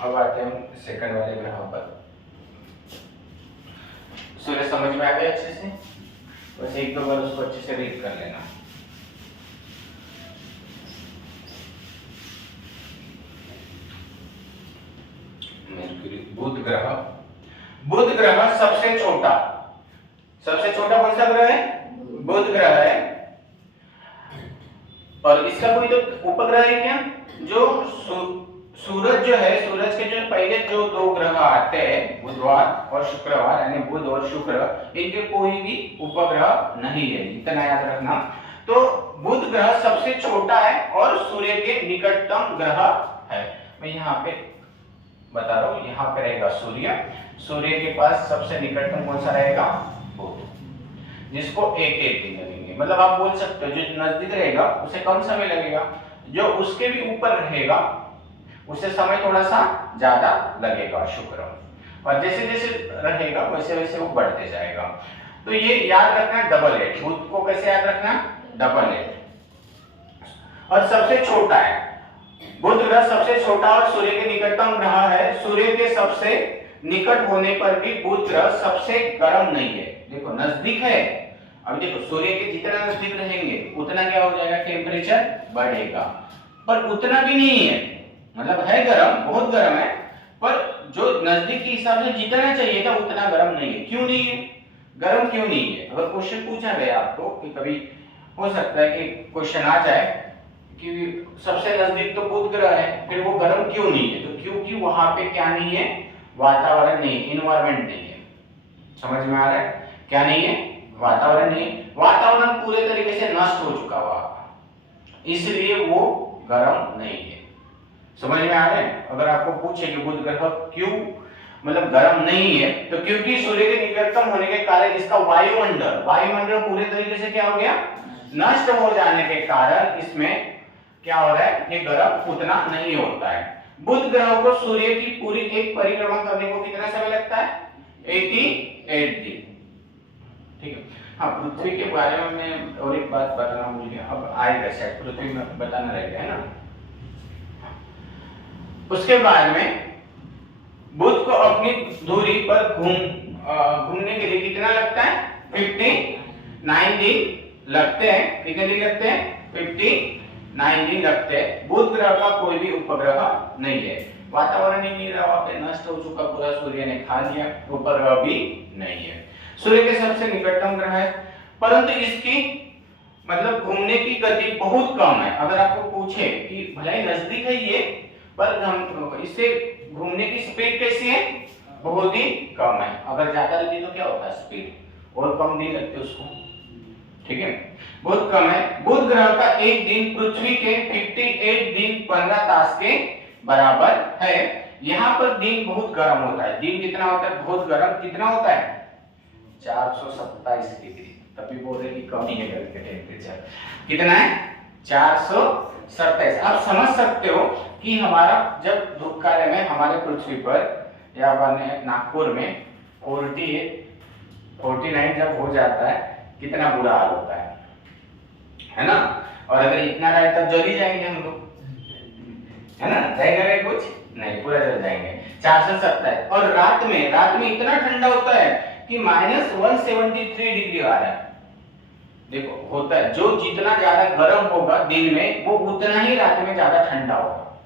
अब आते हैं हम सेकंड वाले ग्रह पर। सूर्य समझ में आ गया अच्छे से? बस एक दो बार उसको अच्छे से रीड कर लेना। बुध ग्रह। बुध ग्रह सबसे छोटा कौन सा ग्रह है? बुध ग्रह है। और इसका कोई तो उपग्रह है क्या? जो सूरज जो है, सूरज के जो पहले जो दो ग्रह आते हैं, बुधवार और शुक्रवार, यानी बुध और शुक्र, इनके कोई भी उपग्रह नहीं है, इतना याद रखना। तो बुध ग्रह सबसे छोटा है और सूर्य के निकटतम ग्रह है। मैं यहाँ पे बता रहा हूँ, यहाँ पे रहेगा सूर्य के पास सबसे निकटतम कौन सा रहेगा? बुध, जिसको एक दिन लगेंगे। मतलब आप बोल सकते हो जो नजदीक रहेगा उसे कम समय लगेगा, जो उसके भी ऊपर रहेगा उससे समय थोड़ा सा ज्यादा लगेगा, शुक्र। और जैसे जैसे रहेगा वैसे वैसे वो बढ़ते जाएगा। तो ये याद रखना डबल हेड। बुध को कैसे याद रखना? Double head. और सबसे छोटा है बुध ग्रह, सबसे छोटा और सूर्य के निकटतम ग्रह है। सूर्य के सबसे निकट होने पर भी बुध ग्रह सबसे गर्म नहीं है। देखो नजदीक है, अब देखो सूर्य के जितना नजदीक रहेंगे उतना क्या हो जाएगा? टेम्परेचर बढ़ेगा, पर उतना भी नहीं है, मतलब है गर्म, बहुत गर्म है, पर जो नजदीक के हिसाब से जितना चाहिए था उतना गर्म नहीं है। क्यों नहीं है? गर्म क्यों नहीं है? अगर क्वेश्चन पूछा गया आपको, कि कभी हो सकता है कि क्वेश्चन आ जाए कि सबसे नजदीक तो बुध ग्रह है, फिर वो गर्म क्यों नहीं है? तो क्योंकि वहां पे क्या नहीं है? वातावरण नहीं है, इन्वायरमेंट नहीं है। समझ में आ रहा है? क्या नहीं है? वातावरण नहीं है। वातावरण पूरे तरीके से नष्ट हो चुका हुआ, इसलिए वो गर्म नहीं है। समझ में आ रहा है? अगर आपको पूछे कि बुध ग्रह क्यों मतलब गर्म नहीं है, तो क्योंकि सूर्य के निकटतम होने के कारण इसका वायुमंडल पूरे तरीके से क्या हो गया? नष्ट हो जाने के कारण इसमें क्या हो रहा है? ये गर्म उतना नहीं होता है। बुध ग्रह को सूर्य की पूरी एक परिक्रमा करने को कितना समय लगता है? 88 दिन। ठीक है। हाँ, पृथ्वी के बारे में मैं और एक बात बताना भूल गया, अब आएगा शायद, पृथ्वी में बताना रह गया है ना। उसके बाद में बुध को अपनी धुरी पर घूमने के लिए कितना लगता है? 59 दिन लगते हैं। कितने दिन लगते हैं? 59 दिन लगते हैं। बुध ग्रह का कोई भी उपग्रह नहीं है, वातावरण ही नहीं रहा, वहां पे नष्ट हो चुका, पूरा सूर्य ने खा लिया, उपग्रह भी नहीं है। सूर्य के सबसे निकटतम ग्रह है, परंतु इसकी मतलब घूमने की गति बहुत कम है। अगर आपको पूछे कि भले नजदीक है ये, पर हम इससे घूमने की स्पीड कैसी है? बहुत ही कम है। अगर ज्यादा रहती तो क्या होता है? स्पीड और कम दिन लगते उसको। ठीक है, बहुत कम है। बुध ग्रह का एक दिन पृथ्वी के 58 दिन 15 तास के बराबर है। यहाँ पर दिन बहुत गर्म होता है। दिन कितना होता है? बहुत गर्म। कितना होता है? 427 डिग्री। तभी बोल रहे कि कम ही है करके टेम्परेचर। कितना है? 427। आप समझ सकते हो कि हमारा जब धूप कार्य में हमारे पृथ्वी पर या अपने नागपुर में 49 जब हो जाता है कितना बुरा हाल होता है ना। और अगर इतना रहे तो जल ही जाएंगे हम लोग, है ना। जाएंगे कुछ नहीं, पूरा जल जाएंगे। 427। और रात में इतना ठंडा होता है कि -173 डिग्री आ रहा है। देखो होता है, जो जितना ज्यादा गर्म होगा दिन में वो उतना ही रात में ज्यादा ठंडा होगा।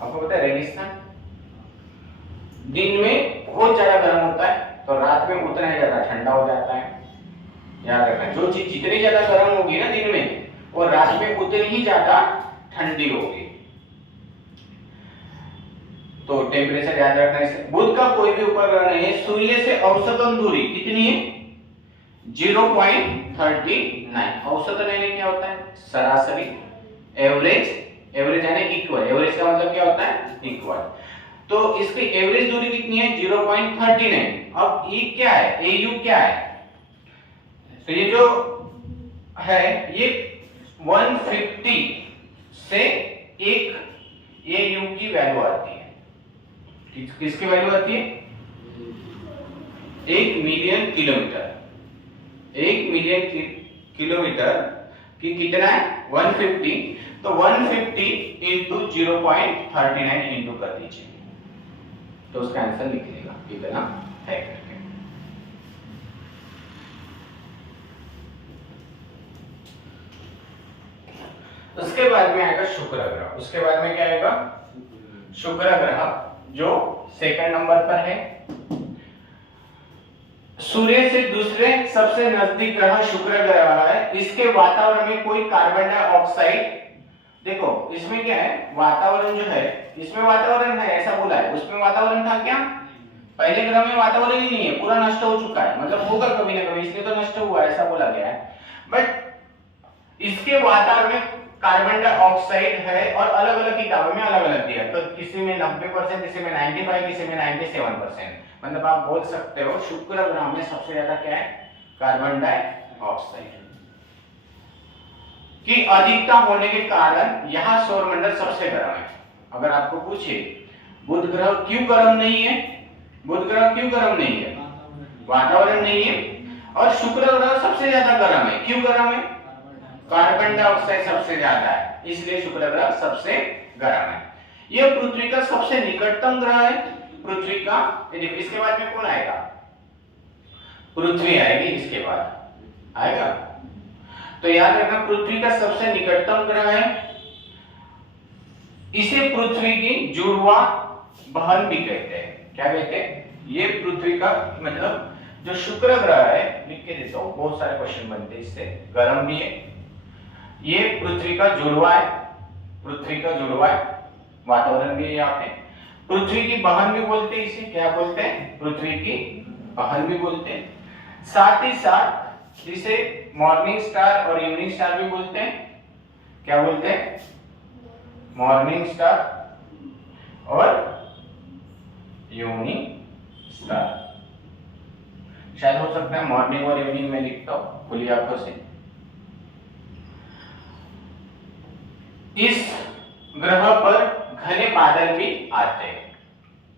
आपको पता है रेगिस्तान दिन में बहुत ज्यादा गर्म होता है तो रात में उतना ही ज्यादा ठंडा हो जाता है। याद रखना, जो चीज जितनी ज्यादा गर्म होगी ना दिन में और रात में उतनी ही ज्यादा ठंडी होगी। तो टेम्परेचर याद रखना है। बुध का कोई भी उपग्रह नहीं है। सूर्य से औसतन दूरी कितनी है? 0.39। औसतन यानी क्या होता है? सरासरी, एवरेज यानी इक्वल। एवरेज का मतलब क्या होता है? इक्वल। तो इसकी एवरेज दूरी कितनी है? 0.39। अब ई क्या है? एयू क्या है? तो ये जो है ये 150 से एक एयू की वैल्यू आती है। किसकी वैल्यू आती है? 1 मिलियन किलोमीटर। 1 मिलियन किलोमीटर की कितना है? 150। तो 150 इंटू 0.39 इंटू कर दीजिए तो उसका आंसर निकलेगा कितना है करके। उसके बाद में आएगा शुक्र ग्रह। उसके बाद में क्या आएगा? शुक्र ग्रह जो सेकंड नंबर पर है। सूर्य से दूसरे सबसे नजदीक ग्रह शुक्र ग्रह है। इसके वातावरण में कोई कार्बन डाइऑक्साइड, देखो इसमें क्या है? वातावरण जो है इसमें वातावरण है ऐसा बोला है, उसमें वातावरण था क्या? पहले ग्रह में वातावरण ही नहीं है, पूरा नष्ट हो चुका है। मतलब होगा कभी ना कभी, इसलिए तो नष्ट हुआ ऐसा बोला गया है। बट इसके वातावरण में कार्बन डाइऑक्साइड है और अलग अलग किताबों में अलग अलग दिया। तो किसी में 90%, किसी में 95, किसी में 97%। मतलब आप बोल सकते हो शुक्र ग्रह में सबसे ज्यादा क्या है? कार्बन डाइऑक्साइड की अधिकता होने के कारण यहां सौरमंडल सबसे गर्म है। अगर आपको पूछे बुध ग्रह क्यों गर्म नहीं है? बुध ग्रह क्यों गर्म नहीं है? वातावरण नहीं है। और शुक्र ग्रह सबसे ज्यादा गर्म है। क्यों गर्म है? कार्बन डाइऑक्साइड सबसे ज्यादा है, इसलिए शुक्र ग्रह सबसे गर्म है। यह पृथ्वी का सबसे निकटतम ग्रह है। पृथ्वी का, इसके बाद में कौन आएगा? पृथ्वी आएगी इसके बाद आएगा। तो याद रखना पृथ्वी का सबसे निकटतम ग्रह है। इसे पृथ्वी की जुड़वा बहन भी कहते हैं। क्या कहते हैं? ये पृथ्वी का मतलब जो शुक्र ग्रह है, लिख के देता हूं, बहुत सारे क्वेश्चन बनते हैं इससे। गर्म भी है, ये पृथ्वी का जुड़वा है। पृथ्वी का जुड़वा है, वातावरण भी है यहाँ पे। पृथ्वी की बहन भी बोलते हैं इसे। क्या बोलते हैं? पृथ्वी की बहन भी बोलते हैं। साथ ही साथ इसे मॉर्निंग स्टार और इवनिंग स्टार भी बोलते हैं। क्या बोलते हैं? मॉर्निंग स्टार और इवनिंग स्टार। शायद हो सकता है मॉर्निंग और इवनिंग में लिखता हूं खुली आंखों से। इस ग्रह पर घने बादल भी आते हैं।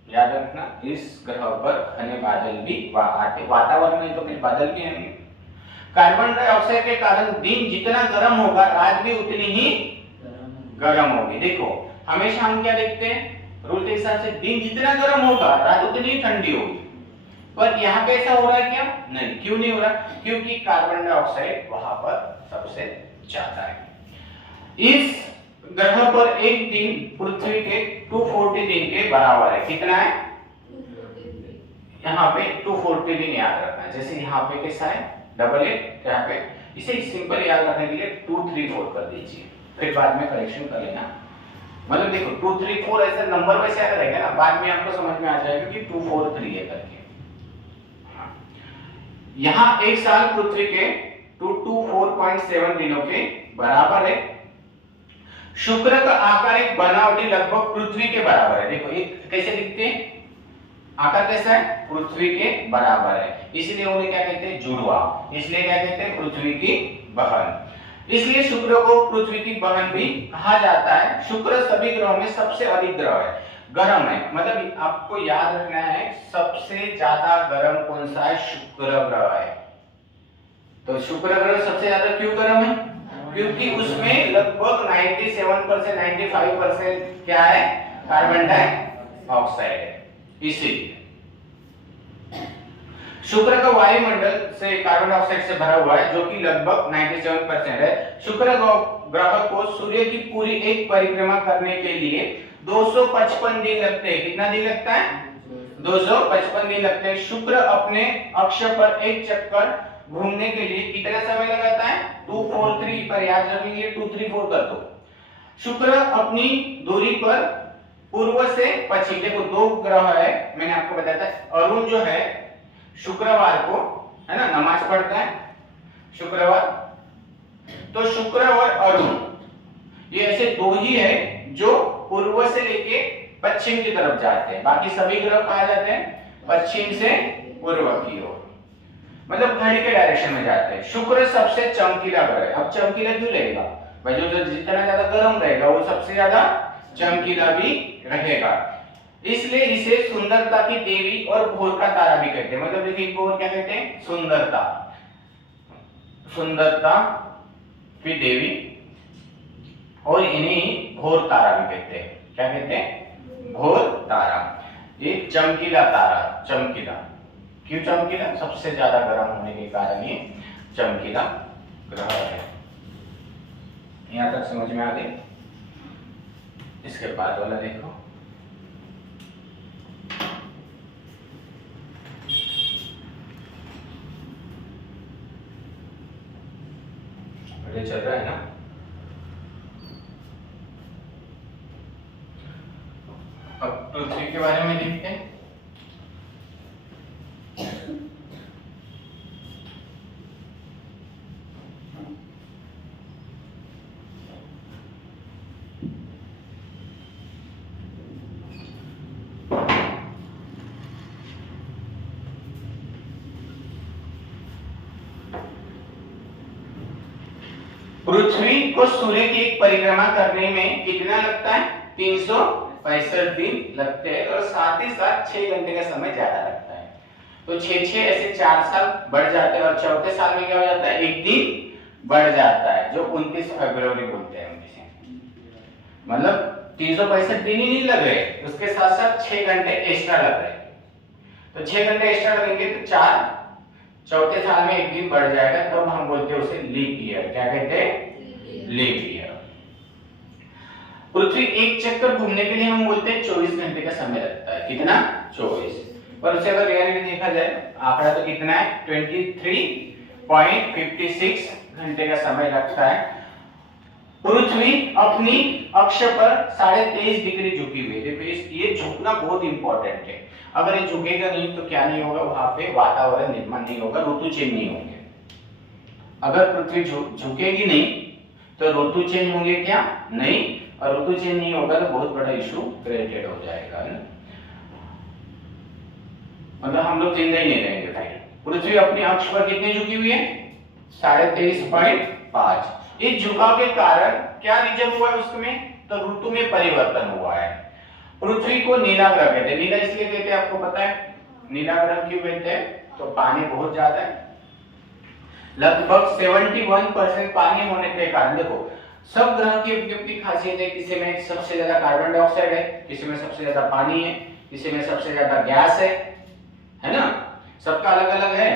याद रखना, इस ग्रह पर घने बादल भी आते। वातावरण में तो फिर बादल भी आएंगे। कार्बन डाइऑक्साइड के कारण दिन जितना गर्म होगा रात भी उतनी ही गर्म होगी। देखो हमेशा हम क्या देखते हैं? रूल के हिसाब से दिन जितना गर्म होगा रात उतनी ही ठंडी होगी। पर यहाँ पे ऐसा हो रहा है क्या? नहीं। क्यों नहीं हो रहा? क्योंकि कार्बन डाइऑक्साइड वहां पर सबसे ज्यादा है। इस ग्रह पर एक दिन पृथ्वी के 240 दिन के बराबर है। कितना है? यहाँ पे 240 दिन याद रखना है। जैसे यहाँ पे कैसा है? डबल है, यहाँ पे इसे सिंपल याद रखने के लिए 234 कर दीजिए, फिर बाद में करेक्शन कर लेना। मतलब देखो 234 ऐसा नंबर वैसे याद रहेगा ना, बाद में आपको समझ में आ जाएगा कि 243 है करके। यहाँ एक साल पृथ्वी के 224.7 दिनों के बराबर है। शुक्र का आकार एक बनावटी लगभग पृथ्वी के बराबर है। देखो एक कैसे दिखते हैं, आकार कैसा है, पृथ्वी के बराबर है, इसलिए उन्हें क्या कहते हैं, जुड़वा, इसलिए क्या कहते हैं, पृथ्वी की बहन। इसलिए शुक्र को पृथ्वी की बहन भी कहा जाता है। शुक्र सभी ग्रहों में सबसे अधिक ग्रह है, गर्म है, मतलब आपको याद रखना है सबसे ज्यादा गर्म कौन सा है, शुक्र ग्रह है। तो शुक्र ग्रह सबसे ज्यादा क्यों गर्म है, क्योंकि उसमें लगभग 97% 95% क्या है, कार्बन डाइऑक्साइड है। इसीलिए शुक्र का वायुमंडल से कार्बन डाइऑक्साइड से भरा हुआ है, जो कि लगभग 97% है। शुक्र ग्रह को सूर्य की पूरी एक परिक्रमा करने के लिए 255 दिन लगते हैं। कितना दिन लगता है, 255 दिन लगते हैं। शुक्र अपने अक्ष पर एक चक्कर घूमने के लिए कितना समय लगाता है, 243 पर याद रखेंगे, 234 कर दो। शुक्र अपनी दूरी पर पूर्व से पश्चिम, देखो दो ग्रह है, मैंने आपको बताया था। अरुण जो है शुक्रवार को है ना नमाज पढ़ता है शुक्रवार, तो शुक्र और अरुण ये ऐसे दो ही है जो पूर्व से लेके पश्चिम की तरफ जाते हैं। बाकी सभी ग्रह कहा जाते हैं पश्चिम से पूर्व की ओर, मतलब घड़ी के डायरेक्शन में जाते हैं। शुक्र सबसे चमकीला ग्रह है। अब चमकीला क्यों रहेगा भाई, जो जितना ज्यादा गर्म रहेगा वो सबसे ज्यादा चमकीला भी रहेगा, इसलिए इसे सुंदरता की देवी और भोर का तारा भी कहते हैं। मतलब देखिए इनको क्या कहते हैं, सुंदरता, सुंदरता की देवी, और इन्हीं भोर तारा भी कहते हैं। क्या कहते हैं, भोर तारा। ये चमकीला तारा, चमकीला क्यों चमकीला, सबसे ज्यादा गर्म होने के कारण ये चमकीला ग्रह है। यहां तक समझ में आ गई। इसके बाद वाला देखो, चल रहा है ना। अब पृथ्वी के बारे में देखते हैं। पृथ्वी को सूर्य की एक परिक्रमा करने में कितना लगता है, 365 दिन लगते हैं, और साथ ही साथ 6 घंटे का समय ज्यादा लगता है। तो 6 ऐसे 4 साल बढ़ जाते हैं, और चौथे साल में क्या हो जाता है, एक दिन बढ़ जाता है, जो 29 फरवरी बोलते हैं जिसे, मतलब 365 दिन ही नहीं लग रहे, उसके साथ साथ 6 घंटे एक्स्ट्रा लग रहे। तो 6 घंटे एक्स्ट्रा लगेंगे तो 4 चौथे साल में एक दिन बढ़ जाएगा, तब हम बोलते हैं उसे लीप ईयर। क्या कहते हैं, लीप ईयर। पृथ्वी एक चक्कर घूमने के लिए हम बोलते हैं 24 घंटे का समय लगता है। कितना, 24। पर उसे अगर रियलिटी देखा जाए आंकड़ा तो कितना है, 23.56 घंटे का समय लगता है। पृथ्वी अपनी अक्ष पर 23.5 डिग्री झुकी हुई है। देखो ये झुकना बहुत इंपॉर्टेंट है। अगर ये झुकेगा नहीं तो क्या नहीं होगा, वहां पे वातावरण निर्माण नहीं होगा, ऋतु चेंज नहीं होंगे। अगर पृथ्वी झुकेगी नहीं तो ऋतु चेंज होंगे क्या, नहीं, और ऋतु चेंज नहीं होगा तो बहुत बड़ा इशू क्रिएटेड हो जाएगा, है ना, मतलब हम लोग जिंदा ही नहीं रहेंगे फिर। पृथ्वी अपनी अक्ष पर कितनी झुकी हुई है, 23.5। इस झुकाव के कारण क्या रीजन हुआ है उसमें, तो ऋतु में परिवर्तन हुआ है। पृथ्वी को नीला ग्रह कहते हैं। नीला इसलिए कहते हैं, आपको पता है नीला ग्रह क्यों कहते हैं, तो पानी बहुत ज्यादा है, लगभग 71% पानी होने के कारण। देखो सब ग्रह की अपनी खासियत है, किसी में सबसे ज्यादा कार्बन डाइऑक्साइड है, किसी में सबसे ज्यादा पानी है, किसी में सबसे ज्यादा गैस है ना, सबका अलग अलग है।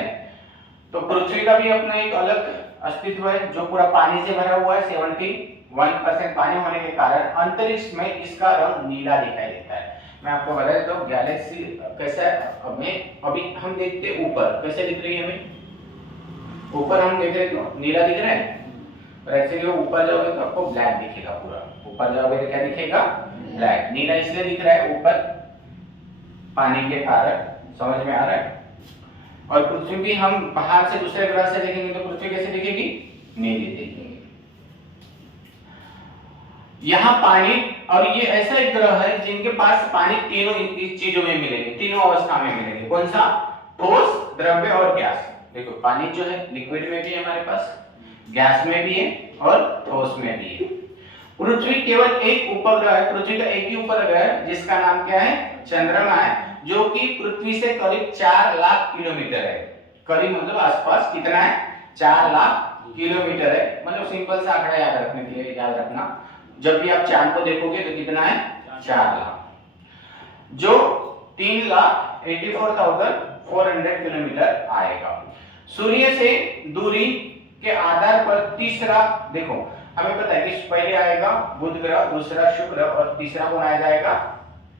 तो पृथ्वी का भी अपना एक अलग अस्तित्व है, जो पूरा पानी से भरा हुआ है। 71% पानी होने के कारण अंतरिक्ष में इसका रंग नीला दिखाई देता है। मैं आपको बता देता हूँ गैलेक्सी कैसा है। अभी हम देखते हैं ऊपर कैसे दिख रही है, हमें ऊपर हम देख रहे तो नीला दिख रहा है, और एक्चुअली ऊपर जाओगे तो आपको ब्लैक दिखेगा पूरा। ऊपर जाओगे तो क्या दिखेगा, ब्लैक। नीला इसलिए दिख रहा है ऊपर पानी के कारण, समझ में आ रहा है। और पृथ्वी भी हम बाहर से दूसरे ग्रह से देखेंगे तो पृथ्वी कैसे दिखेगी, नीली दिखेगी। यहाँ पानी, और ये ऐसा एक ग्रह है जिनके पास पानी तीनों इस चीजों में मिलेंगे, तीनों अवस्था में मिलेंगे। कौन सा? ठोस, द्रव्य और गैस। देखो पानी जो है लिक्विड में भी है हमारे पास, गैस में भी है और ठोस में भी है। पृथ्वी केवल एक उपग्रह है, पृथ्वी का एक ही उपग्रह है जिसका नाम क्या है? चंद्रमा है, जो कि पृथ्वी से करीब 4 लाख किलोमीटर है। करीब मतलब आसपास कितना है? 4 लाख किलोमीटर है। मतलब सिंपल सा आंकड़ा याद रखने के लिए याद रखना, जब भी आप चांद को देखोगे तो कितना है? 4 लाख, जो 3,84,400 किलोमीटर आएगा। सूर्य से दूरी के आधार पर तीसरा, देखो हमें पता है कि पहले आएगा बुध ग्रह, दूसरा शुक्र और तीसरा कौन आ जाएगा?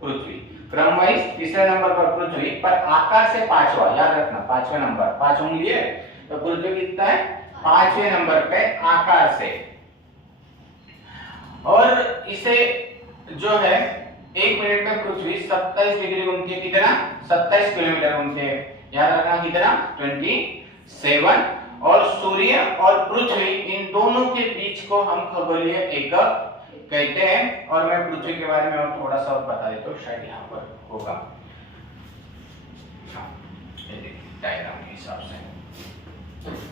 पृथ्वी। क्रम वाइज तीसरे नंबर पर पृथ्वी, पर आकार से पांचवा, याद रखना 5वें नंबर, 5 उंगली है तो पृथ्वी कितना है? 5वें नंबर पे आकार से। और इसे जो है 1 मिनट में पृथ्वी 27 डिग्री घूमती है। कितना? 27 किलोमीटर घूमते हैं। याद रखना कितना? 27। और सूर्य और पृथ्वी इन दोनों के बीच को हम खगोलीय एकक कहते हैं। और मैं पृथ्वी के बारे में और थोड़ा सा और बता देता हूँ, शायद यहाँ पर होगा। हाँ, ये देखिए डायग्राम के हिसाब से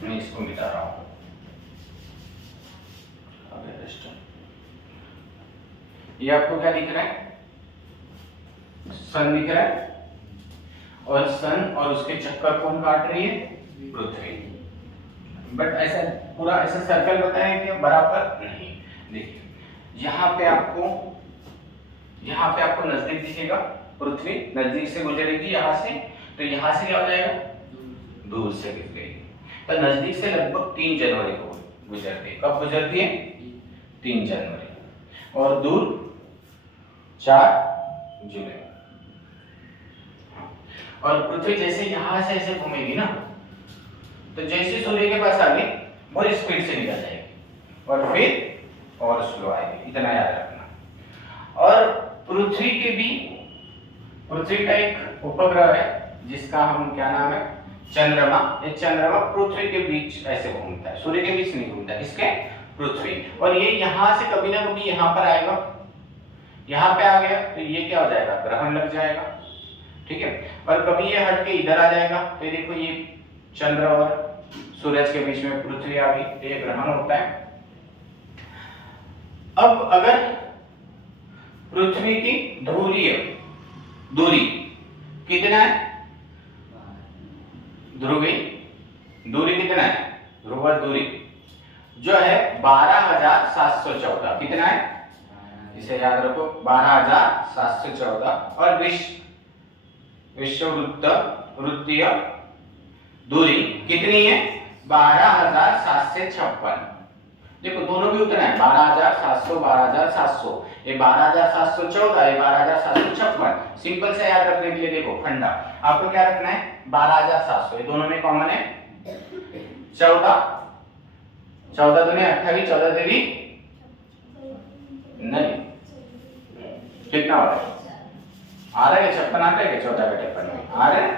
मैं इसको मिटा रहा हूँ। ये आपको क्या दिख रहा है? सन दिख रहा है, और सन और उसके चक्कर कौन काट रही है? पृथ्वी। बट ऐसा पूरा ऐसा सर्कल बताया कि बराबर नहीं। देखिए यहाँ पे आपको नजदीक दिखेगा, पृथ्वी नजदीक से गुजरेगी यहाँ से, तो यहाँ से क्या हो जाएगा? दूर से गुजरेगी। तो नजदीक से लगभग 3 जनवरी को गुजरती है। कब गुजरती है? 3 जनवरी। और दूर 4 जुलाई। और पृथ्वी जैसे यहाँ से ऐसे घूमेगी ना, तो जैसे सूर्य के पास आ गई और स्पीड से निकल जाएगी और फिर और स्लो आएगी, इतना याद रखना। और पृथ्वी का एक उपग्रह है जिसका हम क्या नाम है? चंद्रमा। ये चंद्रमा पृथ्वी के बीच ऐसे घूमता है, सूर्य के बीच नहीं घूमता। किसके? पृथ्वी। और ये यहाँ से कभी ना कभी यहाँ पर आएगा, यहाँ पे आ गया तो ये क्या हो जाएगा? ग्रहण लग जाएगा, ठीक है। और कभी ये हट के इधर आ जाएगा, तो देखो ये चंद्र और सूरज के बीच में पृथ्वी आ गई, तो ये ग्रहण होता है। अब अगर पृथ्वी की दूरी कितना है? ध्रुवी दूरी कितना है? ध्रुव दूरी जो है 12,714। कितना है? इसे याद रखो, 12,714। और विषुववृत्तीय दूरी कितनी है? 12,756। देखो दोनों भी उतना है, 12,700 12,700। ये 12,714, ये 12,756। सिंपल से याद रखने के लिए देखो फंडा आपको क्या रखना है? 12,700। ये दोनों में कॉमन है 14, 14 दूनी 28, 14 देवी नहीं, कितना हो रहा है? आ रहा है 56 आता है? 14 का 53 आ रहा है,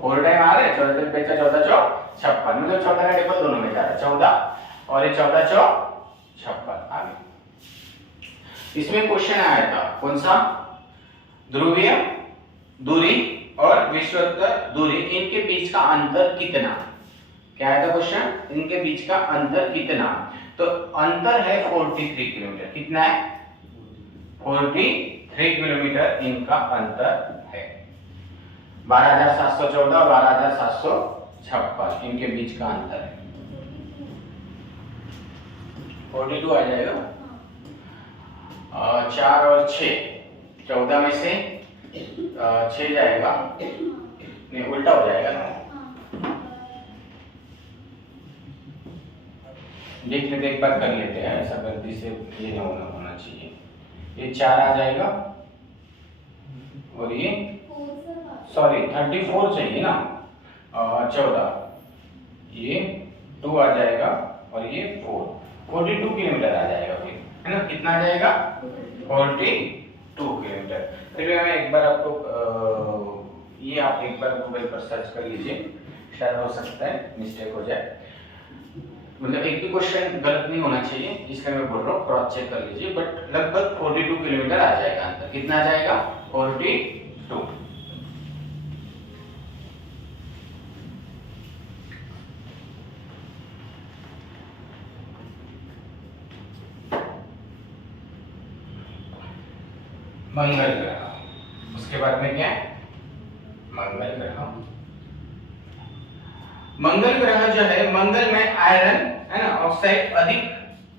4 टाइम आ रहा है। 14 पेचा 14 चौ 56, मतलब 14 का टेबल दोनों में जा रहा है 14, और ये 14 चौ 56 आ गया। इसमें क्वेश्चन आया था कौन सा? ध्रुवीय दूरी और विषुववृत्तीय दूरी, इनके बीच का अंतर कितना? क्या आया था क्वेश्चन? इनके बीच का अंतर कितना? तो अंतर है 43 किलोमीटर। कितना है? 43 किलोमीटर इनका अंतर है। 12,714 और 12,756 इनके बीच का अंतर है। 42 आ जाएगा। 4 और 6, 14 में से 6 जाएगा, नहीं उल्टा हो जाएगा ना। देख लेते, एक बार कर लेते हैं, ऐसा गलती से ये नहीं होना चाहिए। ये 4 आ जाएगा और ये सॉरी 34 चाहिए ना, 14, ये 2 आ जाएगा और ये 42 किलोमीटर आ जाएगा फिर, है ना। कितना आ जाएगा? 42 किलोमीटर। फिर मैं एक बार आपको ये आप एक बार गूगल पर सर्च कर लीजिए, शायद हो सकता है मिस्टेक हो जाए। मतलब एक भी क्वेश्चन गलत नहीं होना चाहिए, इसलिए मैं बोल रहा हूँ, क्रॉस चेक कर लीजिए। बट लगभग 42 किलोमीटर आ जाएगा अंतर। कितना आ जाएगा? 42। मंगल ग्रह, उसके बाद में क्या है? मंगल ग्रह। मंगल ग्रह जो है, मंगल में आयरन है ना, ऑक्साइड अधिक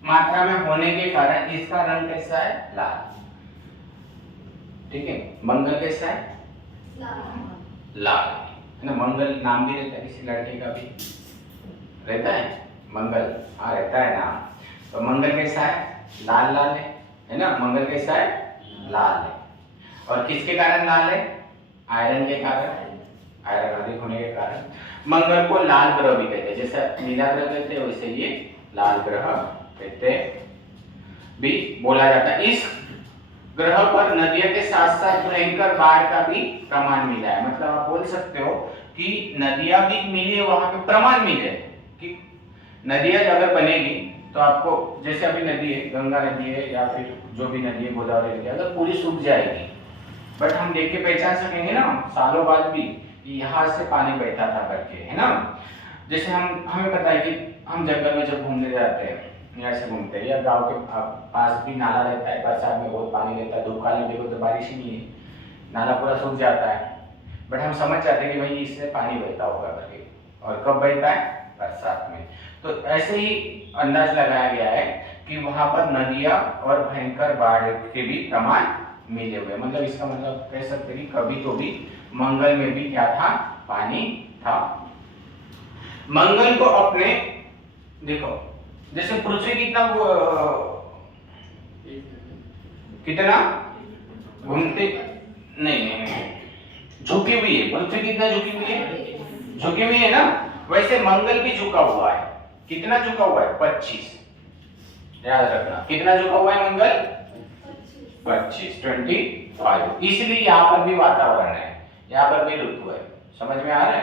मात्रा में होने के कारण इसका रंग कैसा है? लाल। ठीक है, मंगल कैसा है? लाल है ना। मंगल नाम भी रहता है किसी लड़के का भी रहता है, मंगल, हाँ रहता है नाम। तो मंगल कैसा है? लाल लाल है ना। मंगल कैसा है? लाल है। और किसके कारण लाल है? आयरन के कारण, आयरन अधिक होने के कारण। मंगल को लाल ग्रह भी कहते हैं, जैसे नीला ग्रह कहते हैं वैसे ये लाल ग्रह कहते भी बोला जाता है। इस ग्रह पर नदियों के साथ साथ भयंकर बाढ़ का भी प्रमाण मिला है। मतलब आप बोल सकते हो कि नदियां भी मिली है, वहां पे प्रमाण मिले कि नदियां अगर बनेगी तो आपको, जैसे अभी नदी है, गंगा नदी है या फिर जो भी नदी है, गोदावरी नदी, अगर पूरी सूख जाएगी, बट हम देख के पहचान सकेंगे ना सालों बाद भी कि यहाँ से पानी बहता था करके, है ना। जैसे हमें पता है कि हम जंगल में जब घूमने जाते हैं, यहाँ से घूमते हैं, या गांव के पास भी नाला रहता है, बरसात में बहुत पानी रहता है, धूप काल में देखो तो बारिश ही नहीं है, नाला पूरा सूख जाता है, बट हम समझ जाते हैं कि भाई इससे पानी बहता होगा करके। और कब बहता है? बरसात में। तो ऐसे ही अंदाज लगाया गया है कि वहां पर नदियां और भयंकर बाढ़ के भी प्रमाण मिले हुए। मतलब इसका मतलब कह सकते हैं कि कभी तो भी मंगल में भी क्या था? पानी था। मंगल को अपने, देखो जैसे पृथ्वी कितना घूमते, नहीं झुकी हुई है पृथ्वी, कितना झुकी हुई है? झुकी हुई है ना। वैसे मंगल भी झुका हुआ है। कितना झुका हुआ है? 25। याद रखना, कितना झुका हुआ है मंगल? 25। इसलिए यहाँ पर भी वातावरण है, यहाँ पर भी ऋतु है। समझ में आ रहा है?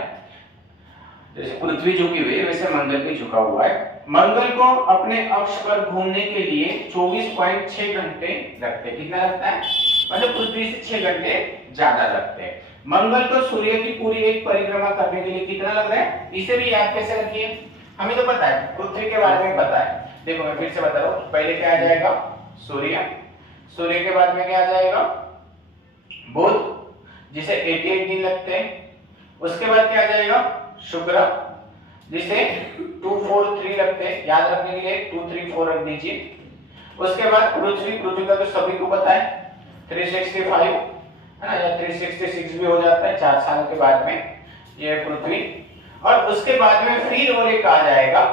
जैसे पृथ्वी झुकी हुई है वैसे मंगल भी झुका हुआ है। मंगल को अपने अक्ष पर घूमने के लिए 24.6 घंटे लगते हैं। कितना लगता है? मतलब पृथ्वी से 6 घंटे ज्यादा लगते हैं। मंगल को सूर्य की पूरी एक परिक्रमा करने के लिए कितना लग रहा है? इसे भी याद कैसे रखिए? हमें तो पता है, पृथ्वी के बारे में पता है। देखो मैं फिर से बता रहा हूँ, पहले क्या आ जाएगा? सूर्य। सूर्य के बाद में क्या आ जाएगा? बुध, जिसे 88 दिन लगते हैं। उसके बाद क्या आ जाएगा? शुक्र, जिसे 243 लगते हैं। याद रखने के लिए 234 रख दीजिए। उसके बाद पृथ्वी, पृथ्वी का तो सभी को पता है 365 है ना, या 366 भी हो जाता है 4 साल के बाद में, ये पृथ्वी। और उसके बाद में फिर और एक आ जाएगा,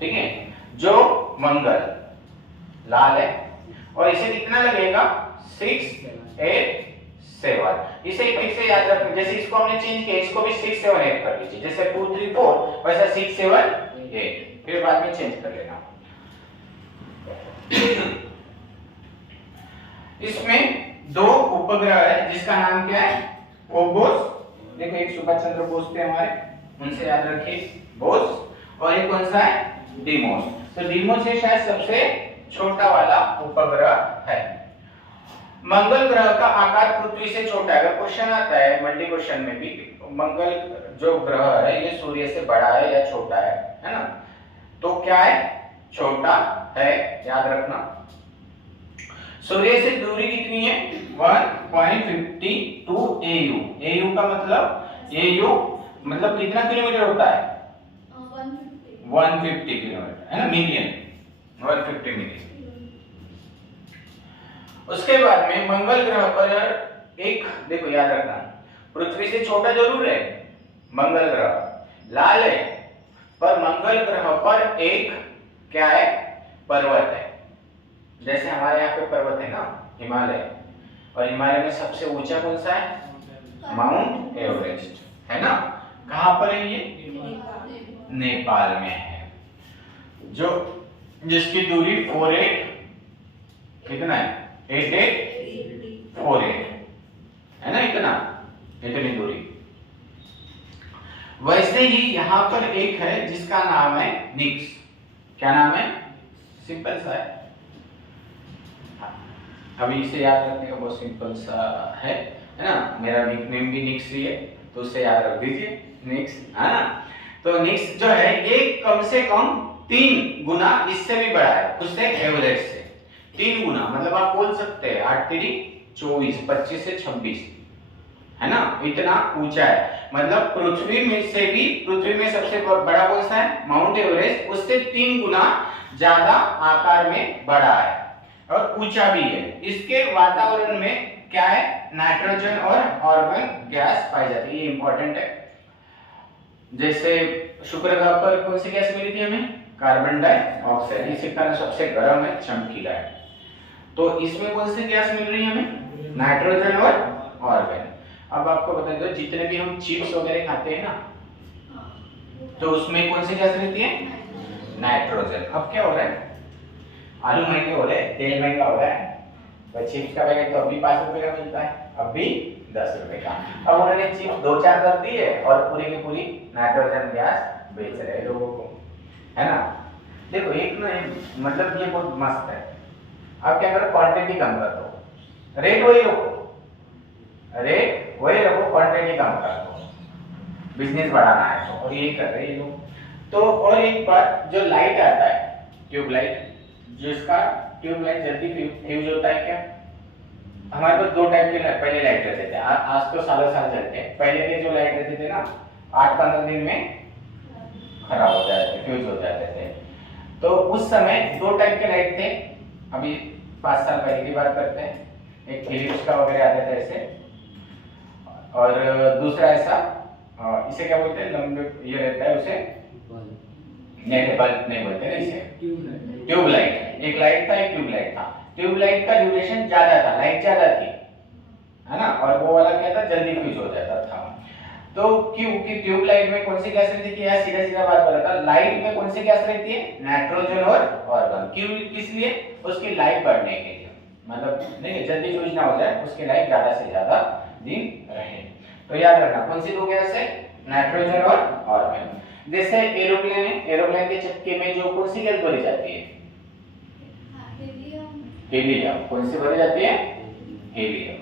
ठीक है, जो मंगल लाल है, और इसे कितना लगेगा? 6, 8, 7। इसे फिर से याद रखना, जैसे इसको हमने चेंज किया, इसको भी 6, 7, 8 कर दीजिए। जैसे 2, 3, 4 वैसा 6, 7, 8, फिर बाद में चेंज कर लेना। इसमें 2 उपग्रह है, जिसका नाम क्या है? फोबोस। देखो एक सुभाष चंद्र बोस थे हमारे, उनसे याद रखिए, बोस। और एक कौन सा है? डीमोस। तो डीमोस ये शायद सबसे छोटा वाला उपग्रह है। मंगल ग्रह का आकार पृथ्वी से छोटा है। अगर क्वेश्चन आता है मल्टी क्वेश्चन में भी, मंगल जो ग्रह है ये सूर्य से बड़ा है या छोटा है ना, तो क्या है? छोटा है, याद रखना। सूर्य से दूरी कितनी है? 1.52 AU। AU का मतलब, AU मतलब कितना किलोमीटर होता है? 150 किलोमीटर, है ना, मिलियन, 150 मिलियन। उसके बाद में मंगल ग्रह पर एक, देखो याद रखना, पृथ्वी से छोटा जरूर है मंगल ग्रह, लाल है, पर मंगल ग्रह पर एक क्या है? पर्वत है। जैसे हमारे यहाँ पे पर्वत है ना, हिमालय, और हिमालय में सबसे ऊंचा कौन सा है? माउंट एवरेस्ट, है ना। कहाँ पर है ये? नेपाल में है, जो जिसकी दूरी 48 कितना है? 8848 है ना, इतनी दूरी। वैसे ही यहाँ पर एक है जिसका नाम है निक्स। क्या नाम है? सिंपल सा है, अभी इसे याद रखने का बहुत सिंपल सा है ना। मेरा निकनेम भी निक्स ही है, तो उसे याद रख दीजिए, निक्स, है ना। तो निक्स जो है ये कम से कम 3 गुना इससे भी बड़ा है, उससे एवरेज से 3 गुना, मतलब आप बोल सकते हैं 8 3 24, 25 से 26, है ना, इतना ऊंचा है। मतलब पृथ्वी में से भी, पृथ्वी में सबसे बड़ा कौन सा है? माउंट एवरेस्ट, उससे 3 गुना ज्यादा आकार में बड़ा है और ऊंचा भी है। इसके वातावरण में क्या है? नाइट्रोजन और ऑर्गन गैस पाई जाती है, ये इंपॉर्टेंट है। जैसे शुक्र ग्रह पर कौन सी गैस मिली थी हमें? कार्बन डाइऑक्साइड, इसी कारण सबसे गर्म है, चमकीला है। तो इसमें कौन सी गैस मिल रही है हमें? नाइट्रोजन और ऑर्गन। अब आपको बता दो, जितने भी हम चिप्स वगैरह खाते हैं ना, तो उसमें कौन सी गैस रहती है? नाइट्रोजन। अब क्या हो रहा है? आलू महंगे हो रहे हैं, तेल महंगा हो रहा है, तो चिप्स का पैकेट तो अभी 5 रुपए का मिलता है, अब भी 10 रुपए का। अब उन्होंने चिप्स 2-4 कर दी है और पूरी की पूरी नाइट्रोजन गैस बेच रहे हैं लोगों को, है ना। देखो एक ना, मतलब ये बहुत मस्त है। अब क्या करो, क्वांटिटी कम कर दो, रेट वही रखो, रेट वही रखो, क्वांटिटी कम कर दो, बिजनेस बढ़ाना है तो, और यही कर रहे हैं लोग। तो और एक बात, जो लाइट आता है, ट्यूबलाइट, जिसका ट्यूबलाइट जल्दी फ्यूज होता है क्या? हमारे पास 2 टाइप के पहले लाइट रहते थे, आज तो सालों साल चलते हैं। पहले के जो लाइट रहते थे ना, 8-15 दिन में खराब हो जाते थे, फ्यूज हो जाते थे। तो उस समय 2 टाइप के लाइट थे, अभी 5 साल पहले की बात करते हैं। एक फिलिप्स का वगैरह आता था ऐसे, और दूसरा ऐसा, इसे क्या बोलते हैं, लंबे ये रहता है, उसे नहीं, बल्ब नहीं बोलते ना, इसे ट्यूबलाइट। एक लाइट था, एक ट्यूबलाइट था। ट्यूबलाइट का ड्यूरेशन ज्यादा था, लाइट ज्यादा थी, है ना, और वो वाला क्या था, जल्दी फ्यूज हो जाता था। तो क्यों कि ट्यूबलाइट में कौन सी गैस रहती है? या सीधा सीधा बात बताता, लाइट में कौन सी गैस रहती है? नाइट्रोजन और ऑर्गन। क्यों? किस लिए? उसकी लाइफ बढ़ने के लिए, मतलब नहीं, जल्दी फ्यूज ना हो जाए, उसकी लाइफ ज्यादा से ज्यादा दिन रहे। तो याद रखना, कौन सी 2 गैस है? नाइट्रोजन और ऑर्गन। जैसे एरोप्लेन है, एरोप्लेन के चक्के में जो कौन सी गैस भरी जाती है? हीलियम। कौन सी भरी जाती है? हीलियम।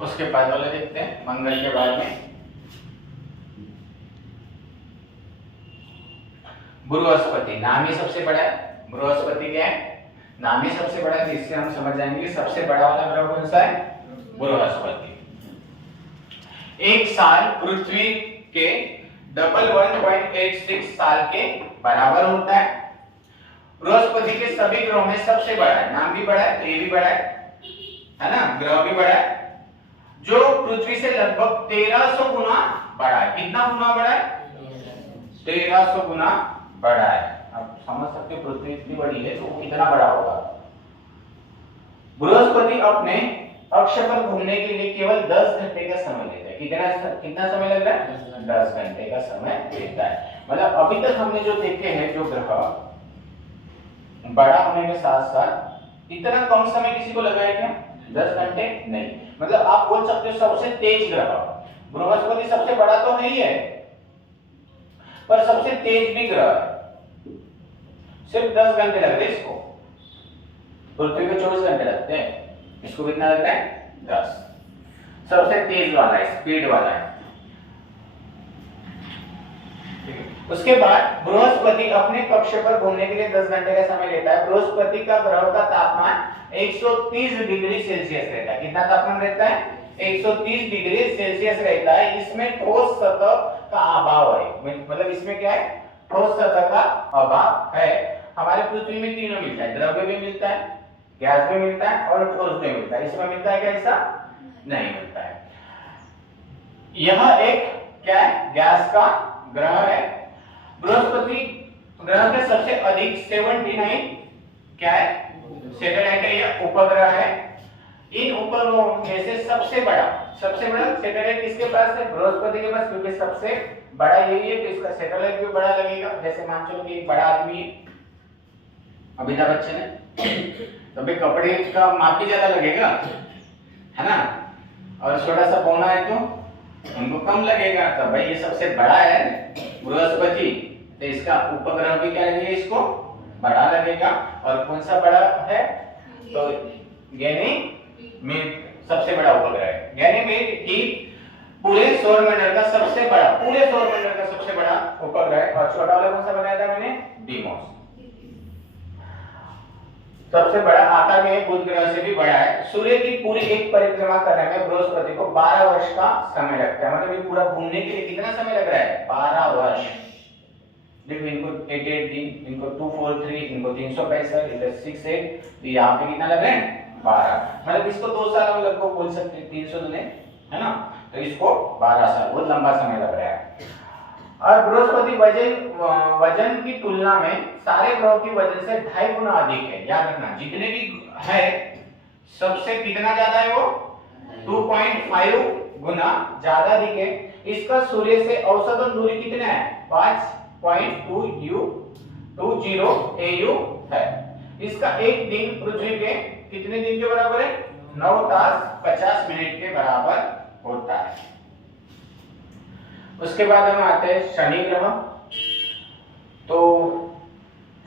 उसके बाद वाले देखते हैं, मंगल के बाद में बृहस्पति। नाम ही सबसे बड़ा है, बृहस्पति क्या है? नाम ही सबसे बड़ा है, इससे हम समझ जाएंगे कि सबसे बड़ा वाला ग्रह कौन सा है? बृहस्पति। एक साल पृथ्वी के डबल 1.86 साल के बराबर होता है। बृहस्पति के सभी ग्रहों में सबसे बड़ा है, नाम भी बड़ा है, ये भी बड़ा है ना, ग्रह भी बड़ा है, जो पृथ्वी से लगभग 1300 गुना बड़ा है। कितना गुना बड़ा है? 1300 गुना बड़ा है। अब समझ सकते हो, पृथ्वी इतनी बड़ी है तो कितना बड़ा होगा। बृहस्पति अपने अक्ष पर घूमने के लिए केवल 10 घंटे का समय लेता है। कितना समय लग रहा है? 10 घंटे का समय लेता है। मतलब अभी तक हमने जो देखे हैं, जो ग्रह बड़ा होने के साथ साथ इतना कम समय किसी को लगा है क्या? 10 घंटे नहीं। मतलब आप बोल सकते हो सबसे तेज ग्रह बृहस्पति, सबसे बड़ा तो नहीं है पर सबसे तेज भी ग्रह है। सिर्फ 10 घंटे लग रहे इसको, पृथ्वी को 24 घंटे लगते हैं, इसको कितना लग रहा है? 10। सबसे तेज वाला है, स्पीड वाला है। उसके बाद बृहस्पति अपने कक्ष पर घूमने के लिए 10 घंटे का समय लेता है। बृहस्पति का ग्रह का तापमान 130 डिग्री सेल्सियस रहता है। कितना तापमान रहता है? 130 डिग्री सेल्सियस रहता है। इसमें ठोस सतह का अभाव है, मतलब इसमें क्या है? ठोस सतह का अभाव है। हमारे पृथ्वी में तीनों मिलता है, द्रव्य भी मिलता है, गैस भी मिलता है और ठोस भी मिलता है। इसमें मिलता है क्या? ऐसा नहीं मिलता है। यह एक क्या है? गैस का ग्रह है। बृहस्पति ग्रह के सबसे अधिक 79 क्या है? सैटेलाइट है या उपग्रह है। इन उपग्रहों में से सबसे बड़ा सैटेलाइट किसके पास है? बृहस्पति के पास, क्योंकि सबसे बड़ा यही है तो इसका सैटेलाइट भी बड़ा लगेगा। जैसे मान चलो कि एक बड़ा आदमी है, अमिताभ बच्चन है, तो भाई कपड़े का माप भी ज्यादा लगेगा, है ना, और छोटा सा पौना है तो उनको कम लगेगा। तो भाई ये सबसे बड़ा है बृहस्पति, तो इसका उपग्रह भी क्या लगेगा, इसको बड़ा लगेगा। और कौन सा बड़ा है, तो गैनीमेड सबसे बड़ा उपग्रह है। गैनीमेड ही पूरे सौरमंडल का सबसे बड़ा, पूरे सौरमंडल का सबसे बड़ा उपग्रह है। और छोटा वाला कौन सा बताया था मैंने, डीमोस। सबसे बड़ा आकार में बुध ग्रह से भी बड़ा है। सूर्य की पूरी एक परिक्रमा करने में बृहस्पति को 12 वर्ष का समय लगता है। मतलब ये पूरा घूमने के लिए कितना समय लग रहा है, 12 वर्ष। देखो इनको 88 दिन, इनको 243, इनको 365, इधर 68, तो यहाँ पे कितना लग रहा है 12। मतलब इसको 2 साल हम लगभग बोल सकते हैं, 300 दुने है ना, तो इसको 12 साल, बहुत लंबा समय लग रहा है। और बृहस्पति वजन की तुलना में सारे ग्रहों की वजन से 2.5 गुना अधिक है। याद रखना, जितने भी है सबसे कितना ज्यादा है वो, 2.5 गुना ज्यादा अधिक है। इसका सूर्य से औसतन दूरी कितना है, 5.20 AU है। इसका एक दिन पृथ्वी के कितने दिन के बराबर है, 9 तास 50 मिनट के बराबर होता है। उसके बाद हम आते हैं शनि ग्रह। तो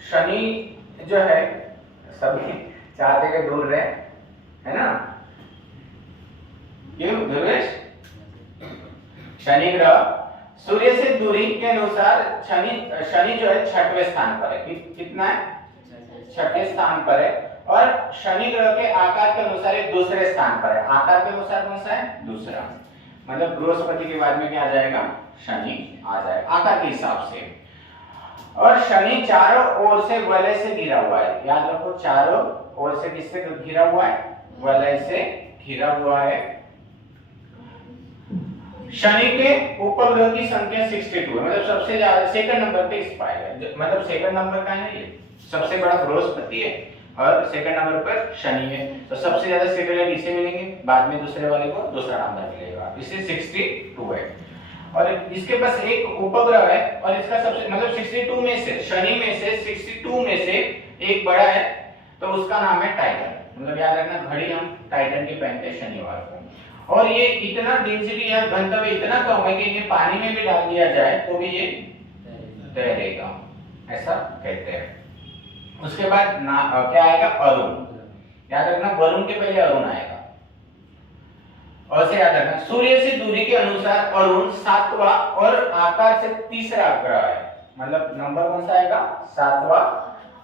शनि जो है सभी चाहते हैं दूर रहे, है ना, क्यों ध्रुवेश? शनि ग्रह सूर्य से दूरी के अनुसार शनि जो है 6वें स्थान पर है। कितना है, 6वें स्थान पर है। और शनि ग्रह के आकार के अनुसार ये दूसरे स्थान पर है। आकार के अनुसार कौन सा है, दूसरा। मतलब बृहस्पति के बाद में क्या आ जाएगा, शनि आ जाएगा आकार के हिसाब से। और शनि चारों ओर से वलय से घिरा हुआ है। याद रखो, चारों ओर से किससे घिरा हुआ है, वलय से घिरा हुआ है। शनि के उपग्रह की संख्या 62 है। मतलब सबसे ज्यादा सेकंड नंबर पे इस पाएगा, मतलब सेकंड नंबर का है ये, सबसे बड़ा बृहस्पति है और सेकंड नंबर पर शनि है। तो सबसे ज्यादा सैटेलाइट इसे मिलेंगे, बाद में दूसरे वाले को दूसरा नंबर मिलेगा, इसे 62 है। और इसके पास एक उपग्रह है और इसका सबसे मतलब 62 में से, शनि में से 62 में से एक बड़ा है, तो उसका नाम है टाइटन। मतलब याद रखना, घड़ी हम टाइटन की पहनते हैं शनिवार को। और ये इतना डेंसिटी या घनत्व इतना कम है कि इन्हें पानी में भी डाल दिया जाए तो भी ये तैरेगा, ऐसा कहते हैं। उसके बाद क्या आएगा, अरुण। याद रखना, वरुण के पहले अरुण आएगा। और से याद रखना, सूर्य से दूरी के अनुसार अरुण 7वां और आकार से तीसरा ग्रह है। मतलब नंबर कौन सा आएगा, 7वां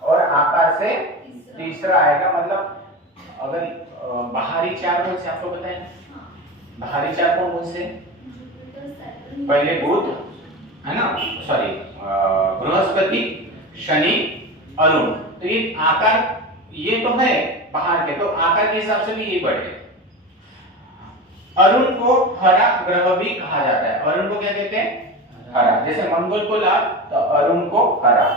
और आकार से तीसरा आएगा। मतलब अगर बाहरी चार कौन से आपको बताएं, बाहरी चार कौन से, पहले बुध है ना, सॉरी बृहस्पति, शनि, अरुण। तो ये आकार, ये तो है बाहर के, तो आकार के हिसाब से भी ये बड़े। अरुण को हरा ग्रह भी कहा जाता है। अरुण को क्या कहते हैं, हरा। जैसे मंगल को लाल, तो अरुण को हरा।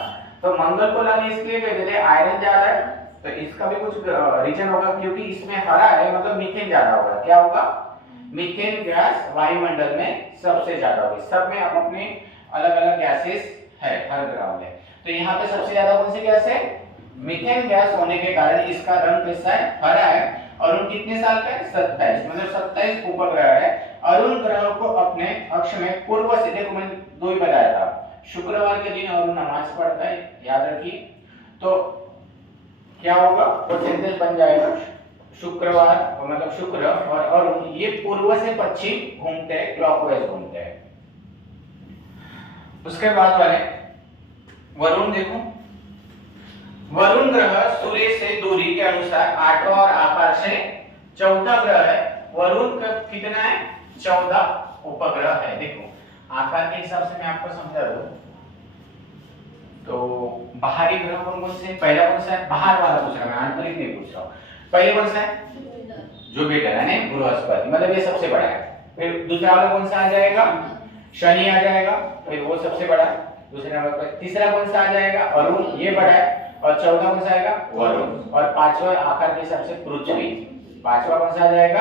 तो मंगल को लाल इसलिए कहते थे आयरन ज्यादा है, तो इसका भी कुछ रीजन होगा, क्योंकि इसमें हरा है मतलब मीथेन ज्यादा होगा। क्या होगा, मीथेन गैस वायुमंडल में सबसे ज्यादा होगी। सब में अपने अलग अलग गैसेस है हर ग्रह में, तो यहाँ पे सबसे ज्यादा कौन सी गैस है, मीथेन गैस होने के कारण इसका रंग कैसा है, हरा है। अरुण कितने साल का है, 27, मतलब 27 उपग्रह है। अरुण ग्रह को अपने अक्ष में पूर्व से, देखो मैंने 2 ही बताया था, शुक्रवार के दिन अरुण नमाज पढ़ता है, याद रखिए। तो क्या होगा, वो सेंटेंस बन जाएगा, शुक्रवार मतलब शुक्र और अरुण ये पूर्व से पश्चिम घूमते हैं, क्लॉकवाइज घूमते हैं। उसके बाद वाले वरुण, देखो वरुण ग्रह सूर्य से दूरी के अनुसार 8वां और आकार से 14 ग्रह है। वरुण का कितना है, 14 उपग्रह है। देखो आकार के हिसाब से मैं आपको समझा दूं, तो बाहरी ग्रह कौन से, पहला कौन सा है, बाहर वाला पूछ रहा मैं, आंतरिक नहीं पूछ रहा हूं। पहले कौन सा है, जुपिटर यानी बृहस्पति, मतलब ये सबसे बड़ा है। फिर दूसरा वाला कौन सा आ जाएगा, शनि आ जाएगा, फिर वो सबसे बड़ा है दूसरे नंबर पर। तीसरा कौन सा आ जाएगा, अरुण, ये बड़ा है। और चौथा कौन सा आएगा, वरुण। और पांचवा आकार के हिसाब से पृथ्वी, पांचवा कौन सा आ जाएगा,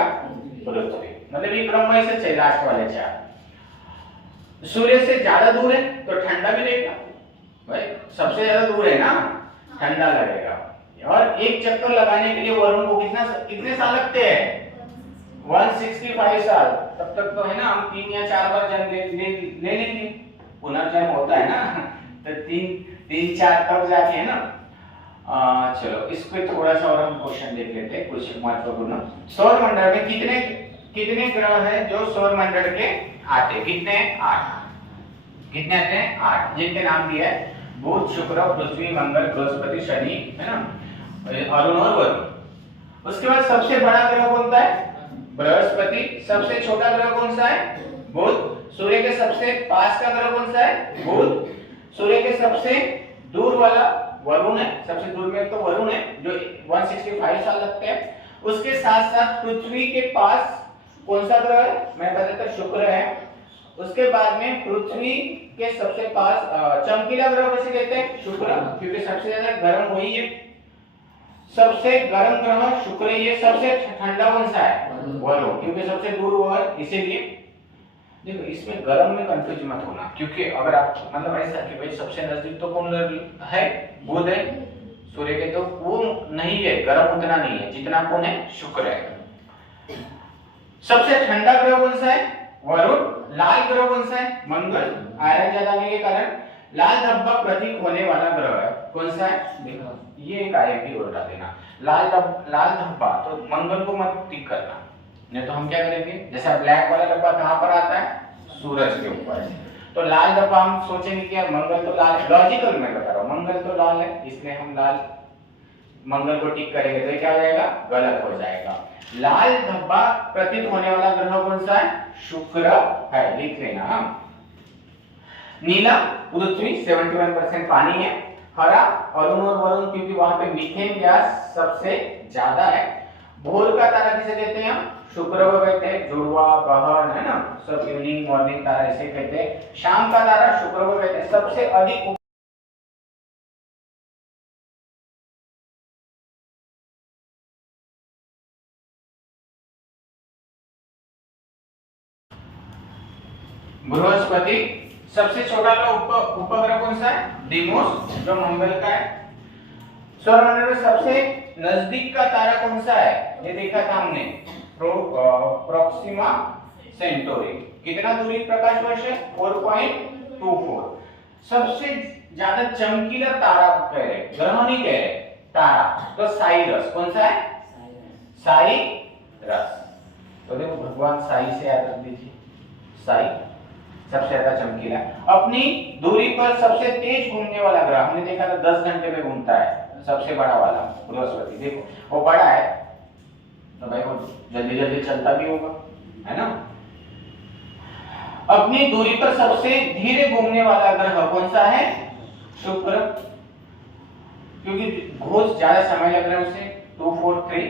पृथ्वी। मतलब ये क्रम वाइज से लास्ट वाले 4। सूर्य से ज्यादा दूर है तो ठंडा भी रहेगा, भाई सबसे ज्यादा दूर है ना, ठंडा लगेगा। और एक चक्कर लगाने के लिए वरुण को कितने साल लगते हैं, 165 साल, तब तक तो है ना हम 3 या 4 बार जन्म ले लेंगे, पुनर्जन्म होता है ना तो 3 4 तब जाके है ना। चलो इसको थोड़ा सा और हम क्वेश्चन देख लेते हैं कुछ महत्वपूर्ण। सौर मंडल में कितने कितने ग्रह हैं जो सौर मंडल के आते हैं? कितने? 8। कितने आते हैं? 8, जिनके नाम दिए है बुध, शुक्र, पृथ्वी, मंगल, बृहस्पति, शनि, है ना, अरुण और वरुण। उसके बाद सबसे बड़ा ग्रह कौन सा है? बृहस्पति। सबसे छोटा ग्रह कौन सा है? बुध। सूर्य के सबसे पास का ग्रह कौन सा है? बुध। सूर्य के सबसे दूर वाला वरुण है, सबसे दूर में तो वरुण है जो 165 साल लगते हैं। उसके साथ साथ पृथ्वी के पास कौन सा ग्रह है? मैं बताता, शुक्र है। उसके बाद में पृथ्वी के सबसे पास चमकीला ग्रह कैसे कहते हैं? शुक्र, क्योंकि सबसे ज्यादा गर्म वही है। सबसे गर्म ग्रह शुक्र ही है। सबसे ठंडा कौन सा है? वरुण, क्योंकि सबसे दूर वो है, इसीलिए। देखो इसमें गर्म में कंफ्यूज मत होना, क्योंकि अगर आप मतलब ऐसा कि भाई सबसे नजदीक तो कौन है? बुध है सूर्य के, तो वो नहीं है, गर्म उतना नहीं है जितना कौन है? शुक्र है। सबसे ठंडा ग्रह कौन सा है? वरुण। लाल ग्रह कौन सा है? मंगल, आयरन ज्यादा होने के कारण। लाल धब्बा प्रतीक होने वाला ग्रह है कौन सा है? देखो ये एक आईएमपी और डाल देना, लाल धब्बा, तो मंगल को मत टिक करना, नहीं तो हम क्या करेंगे, जैसा ब्लैक वाला डब्बा कहां पर आता है? सूरज के ऊपर। तो लाल डब्बा हम सोचेंगे कि यार मंगल तो लाल, लॉजिकल मैं बता रहा हूं, मंगल तो लाल है, इसलिए हम लाल मंगल को टिक करेंगे, तो क्या हो जाएगा? गलत हो जाएगा। लाल धब्बा प्रतीत होने वाला ग्रह कौन सा है? शुक्र है, लिख लेना। नीला पृथ्वी 71% पानी है। हरा अरुण और वरुण, क्योंकि वहां पे मीथेन गैस सबसे ज्यादा है। भोर का तारा किसे कहते हैं हम? शुक्र को कहते हैं, जुड़वा, बहन, है ना, सब इवनिंग मॉर्निंग तारा इसे कहते हैं। शाम का तारा शुक्र को कहते हैं। सबसे अधिक बृहस्पति। सबसे छोटा उपग्रह कौन सा है? डिमोस, जो मंगल का है। सौरमंडल में सबसे नजदीक का तारा कौन सा है? ये देखा था हमने, प्रोक्सिमा सेंटोरी। कितना दूरी प्रकाश वर्ष है? 4.24। सबसे ज्यादा चमकीला तारा कह रहे, ग्रह नहीं कह रहे, तारा, तो साइरस। कौन सा है? साइरस। तो देखो भगवान साई से याद रख दीजिए, साई सबसे ज्यादा चमकीला। अपनी दूरी पर सबसे तेज घूमने वाला ग्रह हमने देखा था 10 घंटे में घूमता है, सबसे बड़ा वाला बृहस्पति। देखो वो बड़ा है तो भाई वो जल्दी जल्दी चलता भी होगा, है ना। अपनी दूरी पर सबसे धीरे घूमने वाला ग्रह कौन सा है? शुक्र, क्योंकि बहुत ज्यादा समय लग रहा है उसे, 243।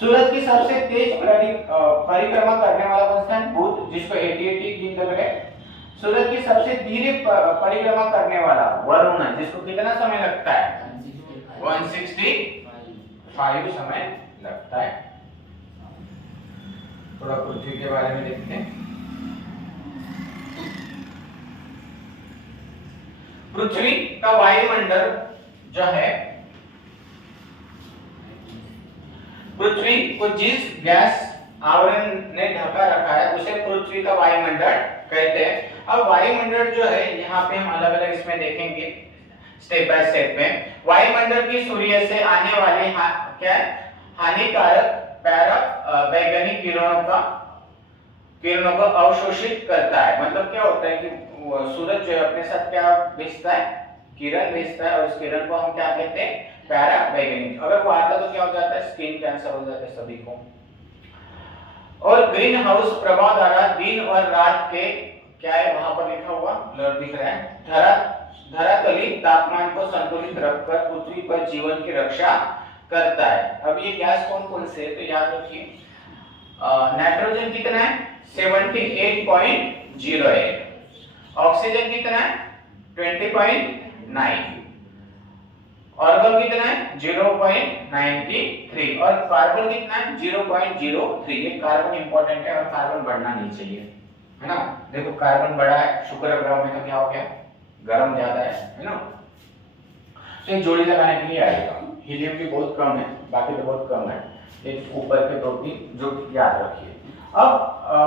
सूरज की सबसे तेज परिक्रमा करने वाला कौन सा है? बुध, जिसको 88 दिन लग रहे। सूरज की सबसे धीरे परिक्रमा करने वाला वरुण है, जिसको कितना समय लगता है? 165 समय लगता है। थोड़ा पृथ्वी के बारे में देखते हैं। पृथ्वी का वायुमंडल जो है, पृथ्वी को जिस गैस आवरण ने ढका रखा है उसे पृथ्वी का वायुमंडल कहते हैं। अब वायुमंडल जो है, यहाँ पे हम अलग अलग इसमें देखेंगे स्टेप बाय स्टेप में। वायुमंडल की सूर्य से आने वाले क्या है? हानिकारक वैज्ञानिक किरणों को अवशोषित करता है। मतलब क्या होता है कि सूरज जो है अपने साथ क्या भेजता है? किरण भेजता है, और उस किरण को हम क्या कहते हैं? पैरावैज्ञानिक। अगर वो आता तो क्या हो जाता है? स्किन कैंसर हो जाता है सभी को। और ग्रीन हाउस प्रभाव द्वारा दिन और रात के क्या है, वहां पर लिखा हुआ ब्लर दिख रहा है, धरातली तापमान को संतुलित रखकर पृथ्वी पर जीवन की रक्षा करता है। अब ये गैस कौन कौन से है तो याद रखिए। नाइट्रोजन कितना है? 78.08। ऑक्सीजन कितना है? 20.9। ऑर्गन कितना है? 0.93। और कार्बन कितना है? 0.03। ये कार्बन इंपॉर्टेंट है और कार्बन बढ़ना नहीं चाहिए, है ना। देखो कार्बन बड़ा है शुक्र ग्रह में, तो क्या हो गया? गर्म ज्यादा है ना। तो एक जोड़ी लगाने के लिए आएगा। हीलियम भी बहुत कम है, बाकी तो बहुत कम है। एक ऊपर के 2-3 जो याद रखिए। अब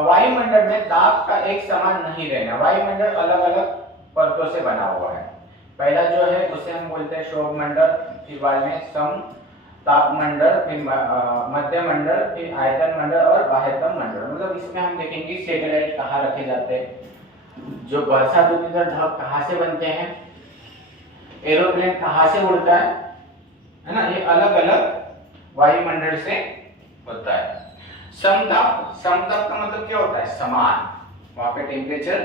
वायुमंडल में दाब का एक समान नहीं रहना। वायुमंडल अलग अलग परतों से बना हुआ है। पहला जो है उसे हम बोलते हैं शोभ मंडल, फिर बाद में सम तापमंडल, फिर मध्य मंडल, फिर आयतन मंडल और बाह्यतम मंडल। मतलब इसमें हम देखेंगे सैटेलाइट कहाँ रखे जाते हैं, जो वर्षा ऋतु में ढक कहाँ से बनते हैं, एरोप्लेन कहाँ से उड़ता है ना, ये अलग अलग वायुमंडल से होता है। समताप, समताप का मतलब क्या होता है, समान, वहां पे टेम्परेचर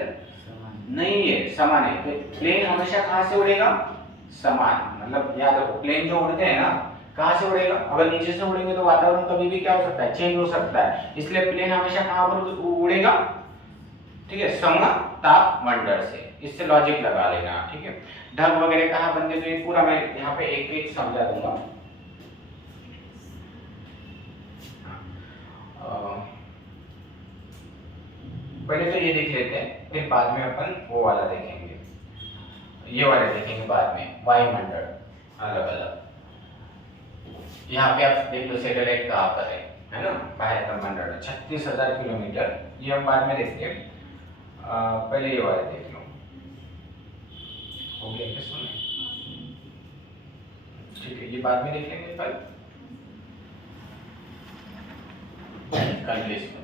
नहीं है, समान है। तो प्लेन हमेशा कहाँ से उड़ेगा, समान, मतलब याद रखो प्लेन जो उड़ते हैं ना कहाँ से उड़ेगा, अगर नीचे से उड़ेंगे तो वातावरण कभी भी क्या हो सकता है, चेंज हो सकता है, इसलिए प्लेन हमेशा कहाँ पर उड़ेगा, ठीक है, समताप मंडल से। इससे लॉजिक लगा लेना, ठीक है। ढग वगैरह कहाँ बनते, तो ये पूरा मैं यहाँ पे एक एक समझा दूंगा। पहले तो ये देख लेते हैं, फिर बाद में अपन वो वाला देखेंगे, ये वाला देखेंगे बाद में, वायुमंडल अलग अलग। यहाँ पे आप देख लो सैटेलाइट कहाँ पर है ना, बाह्यतम मंडल 36,000 किलोमीटर, ये हम बाद में देखते हैं। पहले ये वाला देख लो, हो गया क्या सुने, ठीक है, ये बाद में देख लेंगे कल इसमें